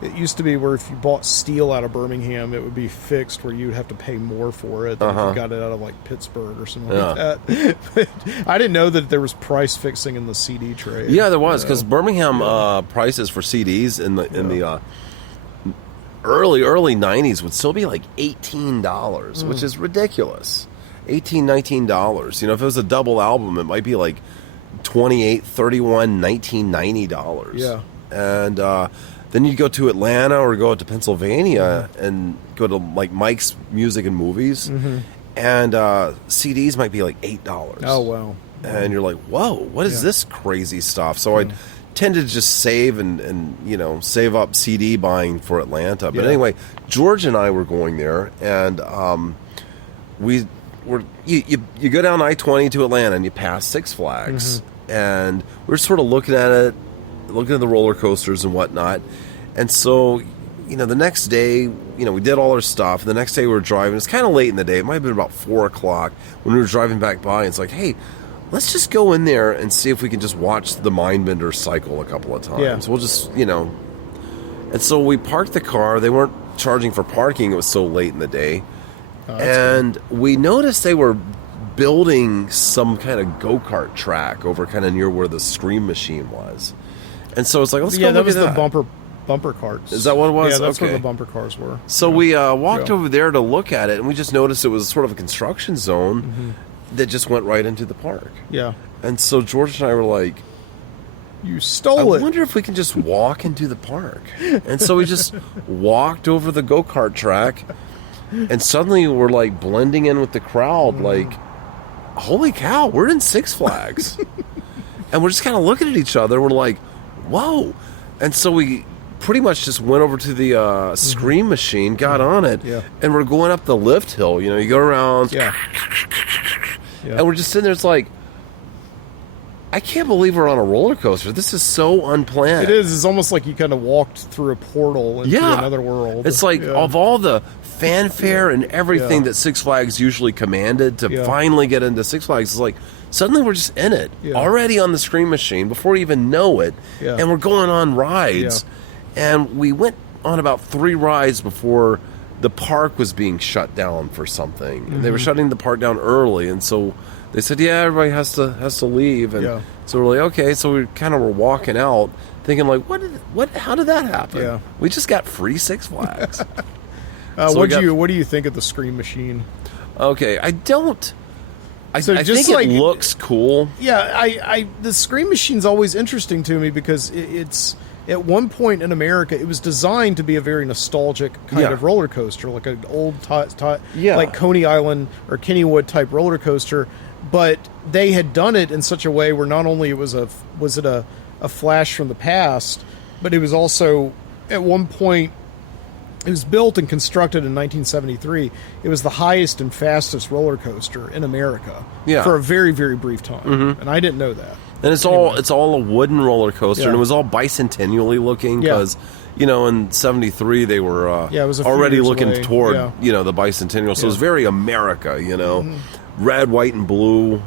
It used to be where if you bought steel out of Birmingham, it would be fixed where you'd have to pay more for it than if you got it out of like Pittsburgh or something like that. But I didn't know that there was price fixing in the CD trade. Yeah, there was because Birmingham prices for CDs in the early 90s would still be like $18, which is ridiculous. $18, $19. If it was a double album, it might be like $28, $31, $19, $90. Yeah. And then you'd go to Atlanta or go to Pennsylvania and go to like Mike's Music and Movies, and CDs might be like $8. Oh, wow. And you're like, whoa, what is this crazy stuff? So I'd tend to just save and save up CD buying for Atlanta. But anyway, George and I were going there, and you go down I-20 to Atlanta and you pass Six Flags, and we're sort of looking at it, looking at the roller coasters and whatnot. And so, the next day, we did all our stuff. The next day we were driving. It's kind of late in the day. It might have been about 4 o'clock when we were driving back by. And it's like, hey, let's just go in there and see if we can just watch the Mindbender cycle a couple of times. Yeah. We'll just, And so we parked the car. They weren't charging for parking. It was so late in the day. And we noticed they were building some kind of go-kart track over kind of near where the Scream Machine was. And so it's like, let's go look at that. Yeah, that was the bumper carts. Is that what it was? Yeah, that's where the bumper cars were. So we walked over there to look at it, and we just noticed it was sort of a construction zone that just went right into the park. Yeah. And so George and I were like, you stole it. I wonder if we can just walk into the park. And so we just walked over the go-kart track, and suddenly we're like blending in with the crowd, like, holy cow, we're in Six Flags. And we're just kind of looking at each other. We're like, whoa. And so we pretty much just went over to the Scream Machine, got on it, and we're going up the lift hill. You go around, and we're just sitting there. It's like, I can't believe we're on a roller coaster. This is so unplanned. It is. It's almost like you kind of walked through a portal into another world. It's like, of all the fanfare and everything that Six Flags usually commanded to finally get into Six Flags, it's like, suddenly we're just in it, already on the Scream Machine before we even know it, and we're going on rides. And we went on about 3 rides before the park was being shut down for something. They were shutting the park down early, and so they said, everybody has to leave. And so we're like, okay. So we kind of were walking out thinking like, how did that happen? Yeah. We just got free Six Flags. What do you think of the Scream Machine? Okay, I don't. I think it looks cool. Yeah, the Scream Machine's always interesting to me because it's at one point in America it was designed to be a very nostalgic kind of roller coaster, like an old like Coney Island or Kennywood type roller coaster, but they had done it in such a way where not only was it a flash from the past, but it was also at one point. It was built and constructed in 1973. It was the highest and fastest roller coaster in America for a very, very brief time. And I didn't know that. And it's all a wooden roller coaster, and it was all bicentennially looking because, in '73 they were it was already looking toward the bicentennial, so it was very America, red, white, and blue.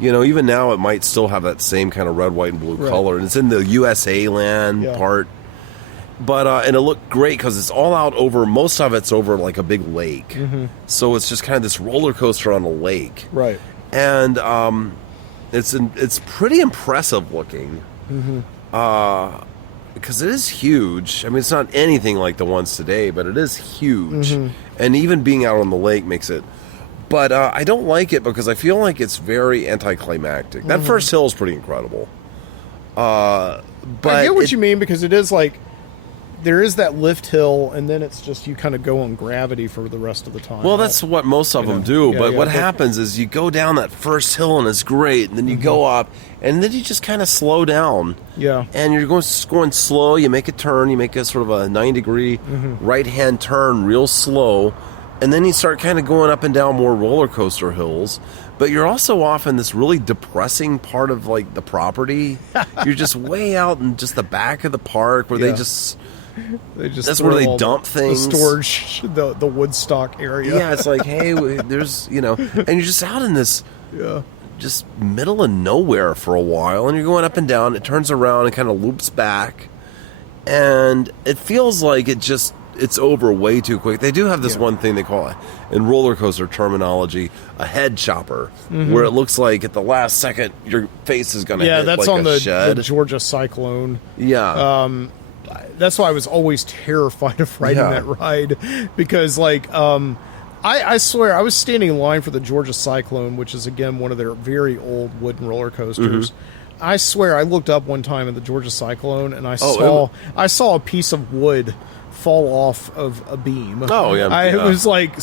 Even now it might still have that same kind of red, white, and blue color, and it's in the USA land part. But and it looked great because it's all out over. Most of it's over like a big lake, so it's just kind of this roller coaster on a lake, right? And it's pretty impressive looking, because it is huge. I mean, it's not anything like the ones today, but it is huge, and even being out on the lake makes it. But I don't like it because I feel like it's very anticlimactic. That first hill is pretty incredible. But I get what you mean, because it is like, there is that lift hill, and then it's just you kind of go on gravity for the rest of the time. Well, that's what most of them do. But what happens is you go down that first hill, and it's great, and then you go up, and then you just kind of slow down. Yeah. And you're going slow. You make a turn. You make a sort of a 90-degree right-hand turn real slow, and then you start kind of going up and down more roller coaster hills. But you're also off in this really depressing part of, like, the property. You're just way out in just the back of the park where they just that's where they dump things. The storage, the Woodstock area. Yeah, it's like, hey, there's, and you're just out in this just middle of nowhere for a while, and you're going up and down. It turns around and kind of loops back, and it feels like it's over way too quick. They do have this one thing they call it, in roller coaster terminology, a head chopper, where it looks like at the last second your face is going to hit that's like on a shed. The Georgia Cyclone. Yeah. That's why I was always terrified of riding that ride, because I swear I was standing in line for the Georgia Cyclone, which is again one of their very old wooden roller coasters. I swear I looked up one time in the Georgia Cyclone, and I saw a piece of wood fall off of a beam. Oh yeah, it was like.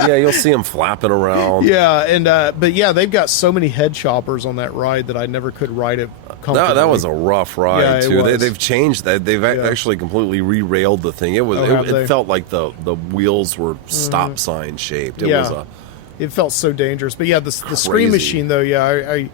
Yeah, you'll see them flapping around. Yeah, and but they've got so many head choppers on that ride that I never could ride it comfortably. That was a rough ride too. They've changed that. They've actually completely re-railed the thing. It felt like the wheels were stop sign shaped. It felt so dangerous. But the Scream Machine though. Yeah, I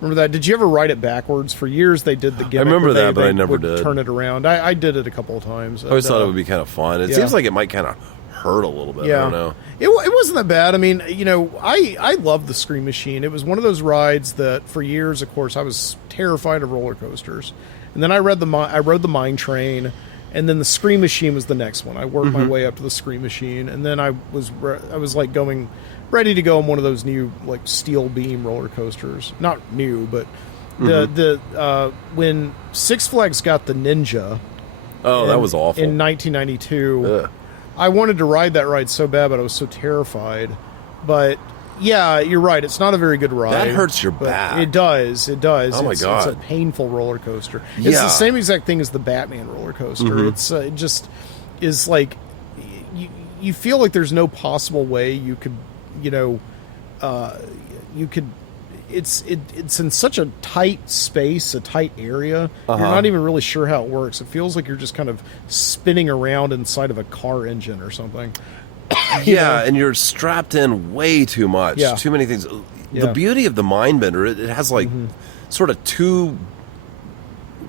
remember that. Did you ever ride it backwards? For years they did the gimmick. I remember that, but I never did. Turn it around. I did it a couple of times. I always thought it would be kind of fun. It seems like it might kind of hurt a little bit. I don't know. It wasn't that bad. I mean, I loved the Scream Machine. It was one of those rides that for years, of course, I was terrified of roller coasters. And then I rode the Mine Train, and then the Scream Machine was the next one. I worked my way up to the Scream Machine, and then I was like ready to go on one of those new like steel beam roller coasters. Not new, but when Six Flags got the Ninja. Oh, that was awful. In 1992. Ugh. I wanted to ride that ride so bad, but I was so terrified. But yeah, you're right. It's not a very good ride. That hurts your back. It does. Oh my God. It's a painful roller coaster. It's the same exact thing as the Batman roller coaster. It just is like you feel like there's no possible way you could, It's in such a tight space, a tight area. You're not even really sure how it works. It feels like you're just kind of spinning around inside of a car engine or something. And you're strapped in way too much. Yeah. Too many things. The beauty of the Mindbender, it has like sort of two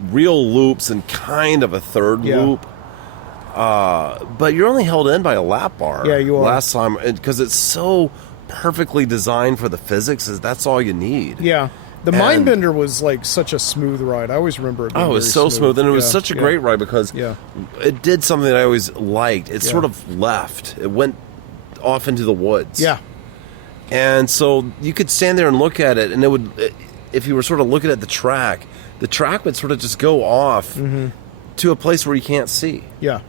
real loops and kind of a third loop. But you're only held in by a lap bar. Yeah, you are. Last time, because it's so perfectly designed for the physics, that's all you need. Yeah. The Mindbender was like such a smooth ride. I always remember it being it was so smooth. And it was such a great ride because it did something that I always liked. It sort of left. It went off into the woods. Yeah. And so you could stand there and look at it, and it would, if you were sort of looking at the track would sort of just go off to a place where you can't see. Yeah.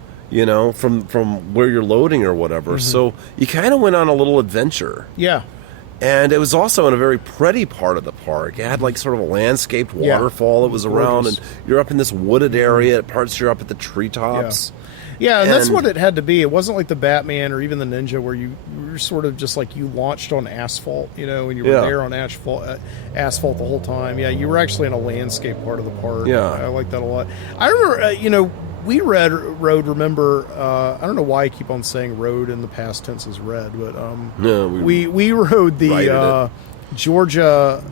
From where you're loading or whatever. So you kind of went on a little adventure. Yeah. And it was also in a very pretty part of the park. It had like sort of a landscaped waterfall that was around, and you're up in this wooded area. At parts you're up at the treetops. Yeah, and that's what it had to be. It wasn't like the Batman or even the Ninja where you were sort of just like you launched on asphalt, and you were there on asphalt the whole time. Yeah, you were actually in a landscape part of the park. Yeah. I like that a lot. I remember, we rode, remember, I don't know why I keep on saying rode in the past tense is red, but we rode the Georgia,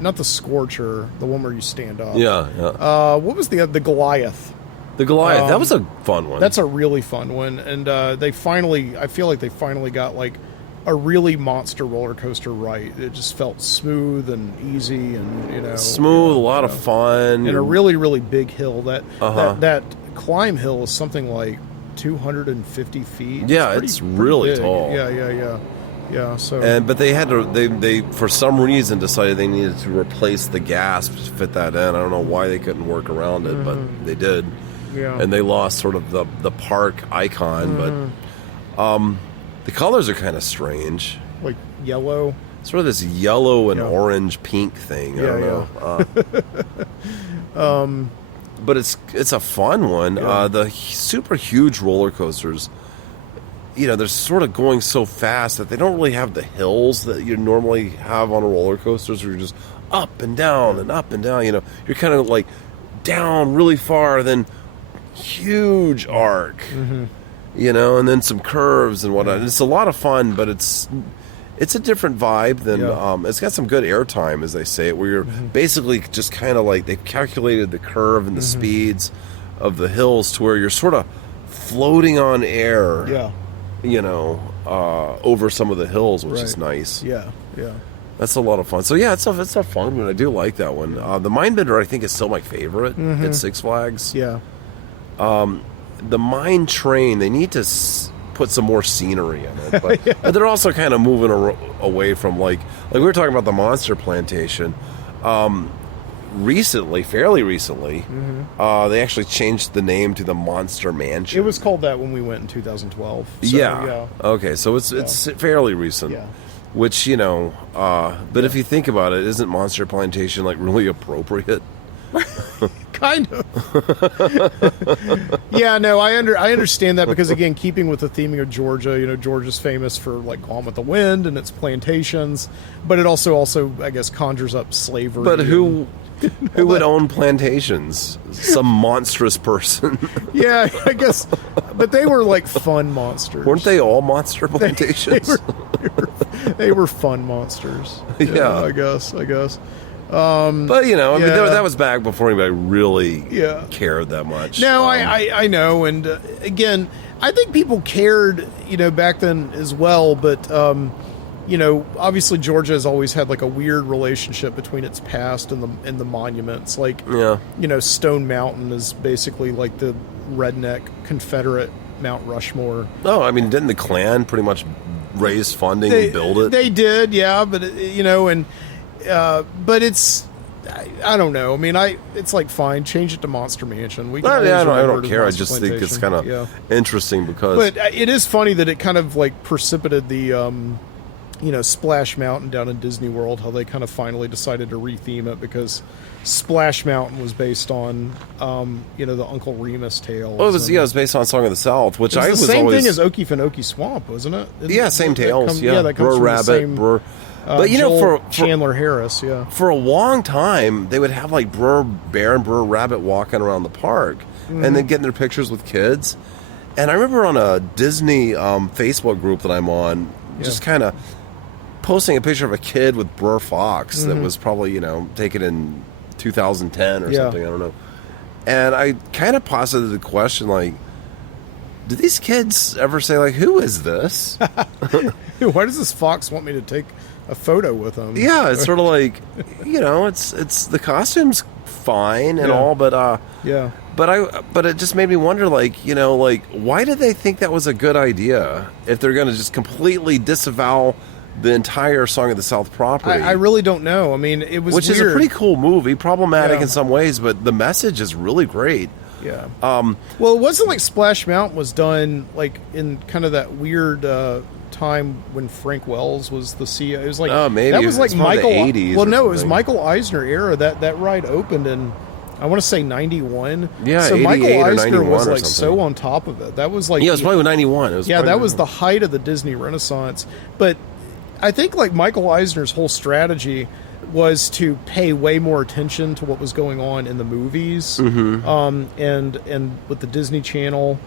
not the Scorcher, the one where you stand up. Yeah. What was the Goliath? The Goliath, that was a fun one. That's a really fun one, and I feel like they finally got like a really monster roller coaster right. It just felt smooth and easy, and smooth, a lot of fun, and a really, really big hill. That climb hill is something like 250 feet. Yeah, it's really big. tall. Yeah. So, but they had to. They for some reason decided they needed to replace the gas to fit that in. I don't know why they couldn't work around it, but they did. Yeah. And they lost sort of the park icon, but the colors are kind of strange. Like yellow. Sort of this yellow and orange pink thing. I don't know. But it's a fun one. Yeah. The super huge roller coasters, they're sort of going so fast that they don't really have the hills that you normally have on roller coasters, where you're just up and down and up and down. You're kind of like down really far, then huge arc, and then some curves and whatnot. It's a lot of fun, but it's a different vibe than it's got some good airtime, as they say it, where you're basically just kind of like they've calculated the curve and the speeds of the hills to where you're sort of floating on air, over some of the hills, which is nice. Yeah. That's a lot of fun. So it's a fun one. I do like that one. The Mindbender, I think, is still my favorite at Six Flags. Yeah. The Mine Train, they need to put some more scenery in it, but they're also kind of moving away from like we were talking about the Monster Plantation. Fairly recently, they actually changed the name to the Monster Mansion. It was called that when we went in 2012. So, Okay, so it's fairly recent. Yeah. Which but if you think about it, isn't Monster Plantation like really appropriate? Kind of. Yeah, no, I understand that, because again, keeping with the theming of Georgia, Georgia's famous for like Gone with the Wind and its plantations, but it also I guess conjures up slavery. But who would own plantations? Some monstrous person. Yeah, I guess. But they were like fun monsters. Weren't they all monster plantations? They were fun monsters. Yeah, I guess. But that was back before anybody really cared that much. No, I know, and again, I think people cared, back then as well. But obviously Georgia has always had like a weird relationship between its past and the monuments. Like, Stone Mountain is basically like the redneck Confederate Mount Rushmore. Oh, I mean, didn't the Klan pretty much raise funding and build it? They did, yeah, but but it's, I don't know. I mean, it's like, fine, change it to Monster Mansion. We can I don't care. I just think it's kind of interesting because. But it is funny that it kind of like precipitated the, Splash Mountain down in Disney World. How they kind of finally decided to retheme it, because Splash Mountain was based on, the Uncle Remus tales. Oh, it was based on Song of the South, which I was the same always thing as Okefenokee Swamp, wasn't it? Same tales. That comes from the same. But for Chandler Harris, for a long time, they would have like Br'er Bear and Br'er Rabbit walking around the park, and then getting their pictures with kids. And I remember on a Disney Facebook group that I'm on, just kind of posting a picture of a kid with Br'er Fox that was probably taken in 2010 or something. I don't know. And I kind of posited the question, like, do these kids ever say, like, who is this? Why does this fox want me to take a photo with him? Yeah, it's sort of like, it's the costume's fine and all, but but it just made me wonder, like, why did they think that was a good idea if they're going to just completely disavow the entire Song of the South property? I really don't know. I mean, it was which weird. is a pretty cool movie, problematic in some ways, but the message is really great. Yeah. Well, it wasn't like Splash Mountain was done like in kind of that weird time when Frank Wells was the CEO. It was like maybe that was like Michael. The 80s well, no, it was Michael Eisner era. That ride opened in, I want to say 91. Yeah, so Michael Eisner was like something. So on top of it. That was like it was probably 91. That was the height of the Disney Renaissance. But I think like Michael Eisner's whole strategy was to pay way more attention to what was going on in the movies, and with the Disney Channel.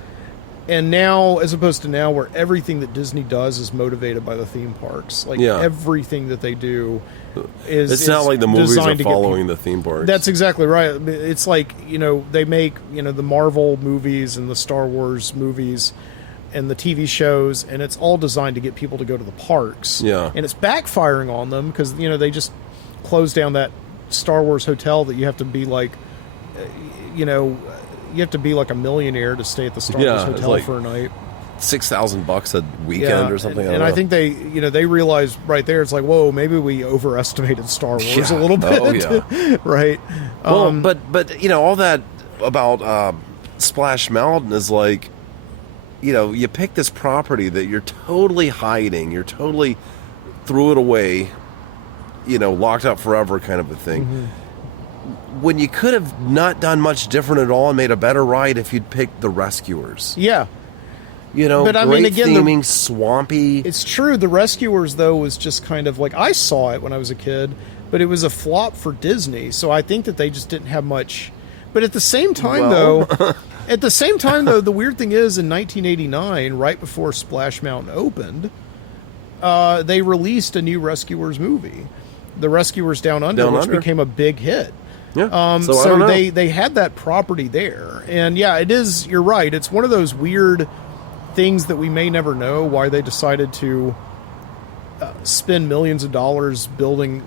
And now, as opposed to now, where everything that Disney does is motivated by the theme parks. Like, everything that they do is... It's not like the movies are following the theme parks. That's exactly right. It's like, they make, the Marvel movies and the Star Wars movies and the TV shows, and it's all designed to get people to go to the parks. Yeah. And it's backfiring on them because, they just closed down that Star Wars hotel that you have to be like, you have to be like a millionaire to stay at the Star Wars hotel for a night. $6,000 a weekend or something. And I think they realized right there, it's like, whoa, maybe we overestimated Star Wars a little bit. Oh, yeah. Right. Well, but all that about Splash Mountain is like, you pick this property that you're totally hiding, you're totally threw it away, locked up forever kind of a thing. Mm-hmm. When you could have not done much different at all and made a better ride if you'd picked The Rescuers. Yeah. But great theming, swampy. It's true. The Rescuers, though, was just kind of like, I saw it when I was a kid, but it was a flop for Disney. So I think that they just didn't have much. But at the same time, though, the weird thing is in 1989, right before Splash Mountain opened, they released a new Rescuers movie, The Rescuers Down Under, which became a big hit. Yeah. So they had that property there. And yeah, it is, you're right. It's one of those weird things that we may never know why they decided to spend millions of dollars building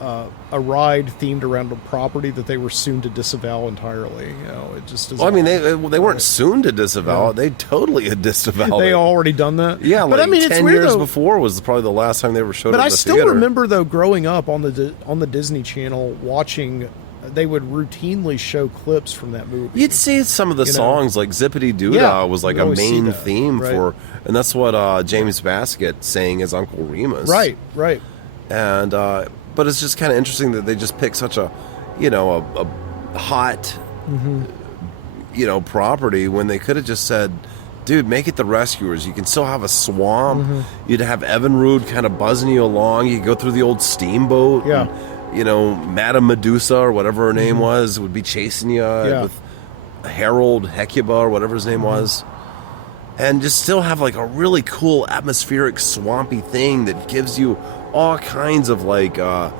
a ride themed around a property that they were soon to disavow entirely. It just is. Well, I mean, they weren't soon to disavow it. They totally had disavowed They it. already done that? Yeah, but like I mean, 10 it's weird, years before was probably the last time they ever showed it in the theater. But I still remember, though, growing up on the Disney Channel, watching... They would routinely show clips from that movie. You'd see some of the songs, like Zippity Doodah was like a main theme for... And that's what James Baskett sang as Uncle Remus. Right. And... but it's just kind of interesting that they just pick such a hot, property when they could have just said, dude, make it The Rescuers. You can still have a swamp. Mm-hmm. You'd have Evinrude kind of buzzing you along. You could go through the old steamboat. Yeah. And, Madame Medusa or whatever her name was would be chasing you with Harold Hecuba or whatever his name was. And just still have like a really cool atmospheric swampy thing that gives you all kinds of like, kind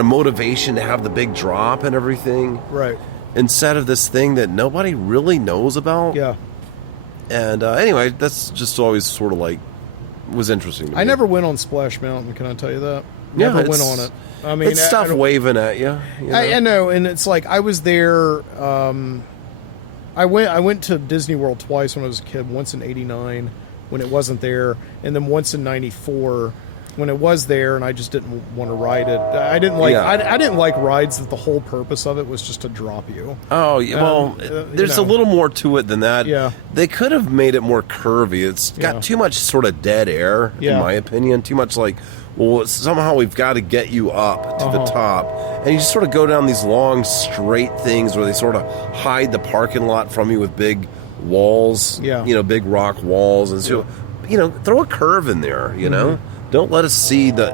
of motivation to have the big drop and everything. Right. Instead of this thing that nobody really knows about. Yeah. And anyway, that's just always sort of like, was interesting to me. I never went on Splash Mountain, can I tell you that? Never went on it. I mean, it's stuff waving at you. I know, and it's like I was there. I went to Disney World twice when I was a kid. Once in '89 when it wasn't there, and then once in '94 when it was there, and I just didn't want to ride it. I didn't like. I didn't like rides that the whole purpose of it was just to drop you. Oh well, there's a little more to it than that. Yeah, they could have made it more curvy. It's got too much sort of dead air, in my opinion. Too much like. Well, somehow we've got to get you up to the top. And you just sort of go down these long, straight things where they sort of hide the parking lot from you with big walls, big rock walls. And so, throw a curve in there, Don't let us see the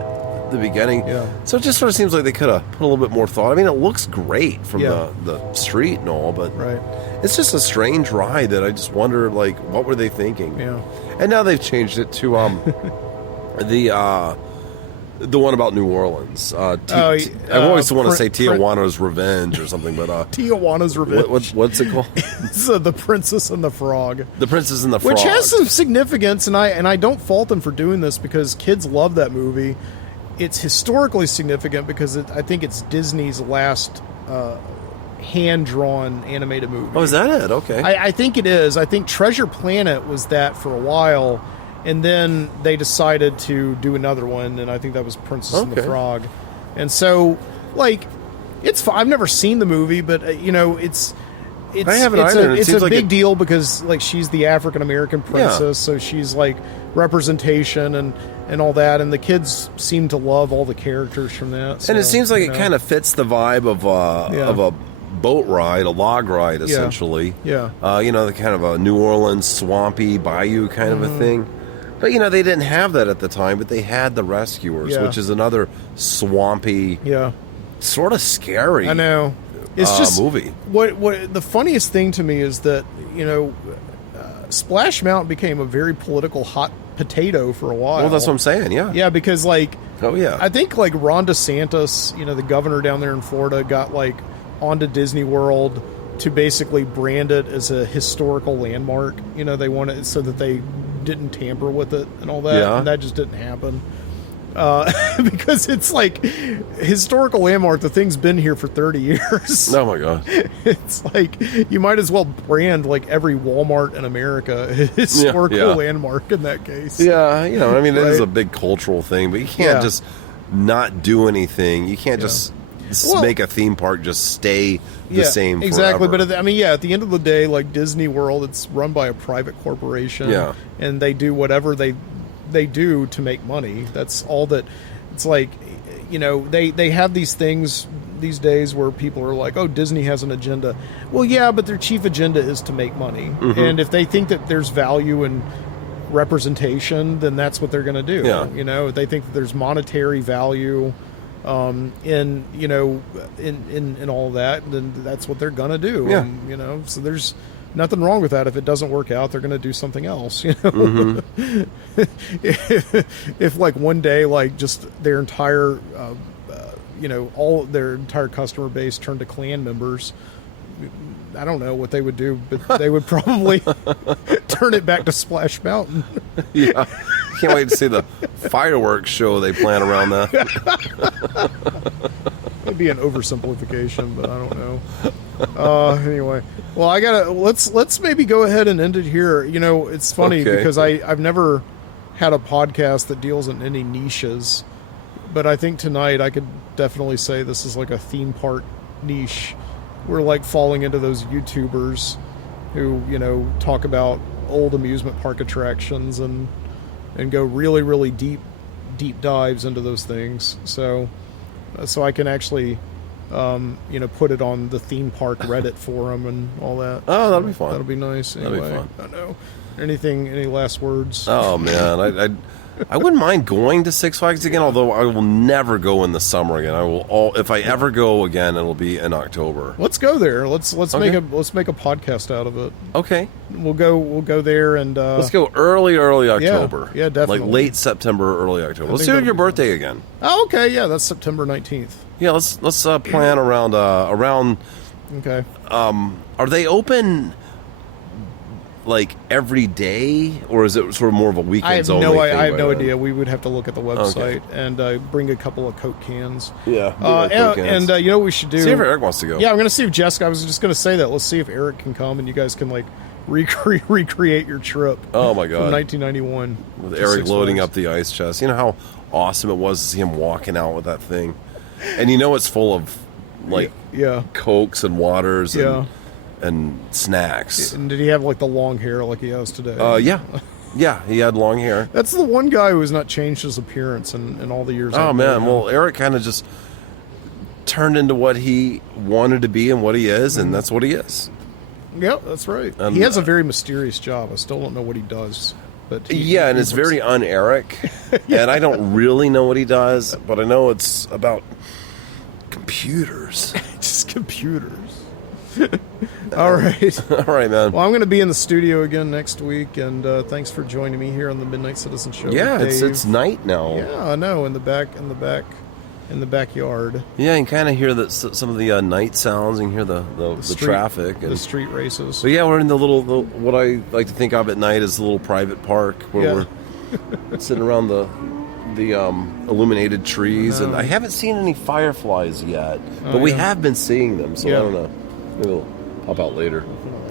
beginning. Yeah. So it just sort of seems like they could have put a little bit more thought. I mean, it looks great from the street and all, but it's just a strange ride that I just wonder, like, what were they thinking? Yeah. And now they've changed it to the one about New Orleans. I always want to say Tijuana's Revenge or something, but... Tijuana's Revenge. What's it called? It's The Princess and the Frog. The Princess and the Frog. Which has some significance, and I don't fault them for doing this because kids love that movie. It's historically significant because I think it's Disney's last hand-drawn animated movie. Oh, is that it? Okay. I think it is. I think Treasure Planet was that for a while, and then they decided to do another one, and I think that was Princess and the Frog. And so, like, it's I've never seen the movie, but it's I haven't either. It's a big deal because like she's the African American princess, so she's like representation and all that, and the kids seem to love all the characters from that. So, and it seems like it kind of fits the vibe of a boat ride, a log ride, essentially. Yeah. The kind of a New Orleans swampy bayou kind of a thing. But, they didn't have that at the time, but they had The Rescuers, which is another swampy, sort of scary I know. It's just movie. What the funniest thing to me is that, Splash Mountain became a very political hot potato for a while. Well, that's what I'm saying. Yeah. Yeah, because like, oh yeah, I think like Ron DeSantis, the governor down there in Florida, got like onto Disney World to basically brand it as a historical landmark. They wanted it so that they didn't tamper with it and all that. Yeah. And that just didn't happen. Because it's like historical landmark. The thing's been here for 30 years. Oh my god! It's like you might as well brand like every Walmart in America a historical landmark in that case. Yeah, I mean, it is a big cultural thing, but you can't just not do anything. You can't just make a theme park just stay the same forever. Exactly. But at the end of the day, like Disney World, it's run by a private corporation. Yeah. And they do whatever they do to make money. That's all that. It's like, they have these things these days where people are like, oh, Disney has an agenda. Well, yeah, but their chief agenda is to make money. Mm-hmm. And if they think that there's value in representation, then that's what they're going to do. Yeah. If they think that there's monetary value in all that, then that's what they're going to do. Yeah. And, so there's nothing wrong with that. If it doesn't work out, they're going to do something else. Mm-hmm. if like one day, like just their entire, all their entire customer base turned to clan members, I don't know what they would do, but they would probably turn it back to Splash Mountain. Yeah. Can't wait to see the fireworks show they plan around that. It'd be an oversimplification, but I don't know. Anyway, well, let's maybe go ahead and end it here. It's funny because I've never had a podcast that deals in any niches, but I think tonight I could definitely say this is like a theme park niche. We're like falling into those YouTubers who, talk about old amusement park attractions and go really, really deep dives into those things. So I can actually, put it on the theme park Reddit forum and all that. Oh, that'll be fun. That'll be nice. Anyway, that'll be fun. I don't know. Any last words? Oh man, I wouldn't mind going to Six Flags again, although I will never go in the summer again. If I ever go again, it'll be in October. Let's go there. Let's make a podcast out of it. Okay. We'll go there and let's go early October. Yeah, definitely. Like late September, early October. Let's do your birthday again. Oh, okay. Yeah, that's September 19th. Yeah, let's plan around. Okay. Are they open like every day, or is it sort of more of a weekends only thing? I have no idea. We would have to look at the website and bring a couple of Coke cans. Yeah. And you know what we should do? See if Eric wants to go. Yeah, I'm going to see if Jessica. I was just going to say that. Let's see if Eric can come and you guys can like recreate your trip. Oh my god. From 1991. With Eric loading up the ice chest. You know how awesome it was to see him walking out with that thing, and it's full of like Cokes and waters. And snacks. And did he have like the long hair like he has today? Yeah, he had long hair. That's the one guy who has not changed his appearance in all the years. Oh man, well Eric kind of just turned into what he wanted to be and what he is, and that's what he is. Yeah, that's right. And he has a very mysterious job. I still don't know what he does. But and it's very un-Eric, and I don't really know what he does, but I know it's about computers. Just computers. All right. All right, man. Well, I'm going to be in the studio again next week, and thanks for joining me here on the Midnight Citizen Show. Yeah, it's night now. Yeah, I know. In the backyard. Yeah, you can kind of hear some of the night sounds, and hear the traffic, and the street races. But yeah, we're in the what I like to think of at night as a little private park where we're sitting around the illuminated trees, and I haven't seen any fireflies yet, but we have been seeing them, so I don't know. Maybe it'll pop out later.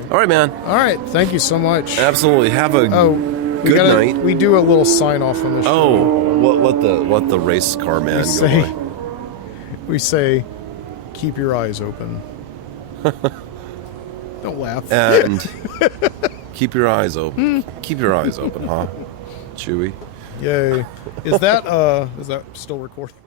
All right, man. All right. Thank you so much. Absolutely. Have a good night. We do a little sign off on the show. Oh, let the race car man go by. We say, keep your eyes open. Don't laugh. And keep your eyes open. Keep your eyes open, huh? Chewy. Yay. Is that still recording?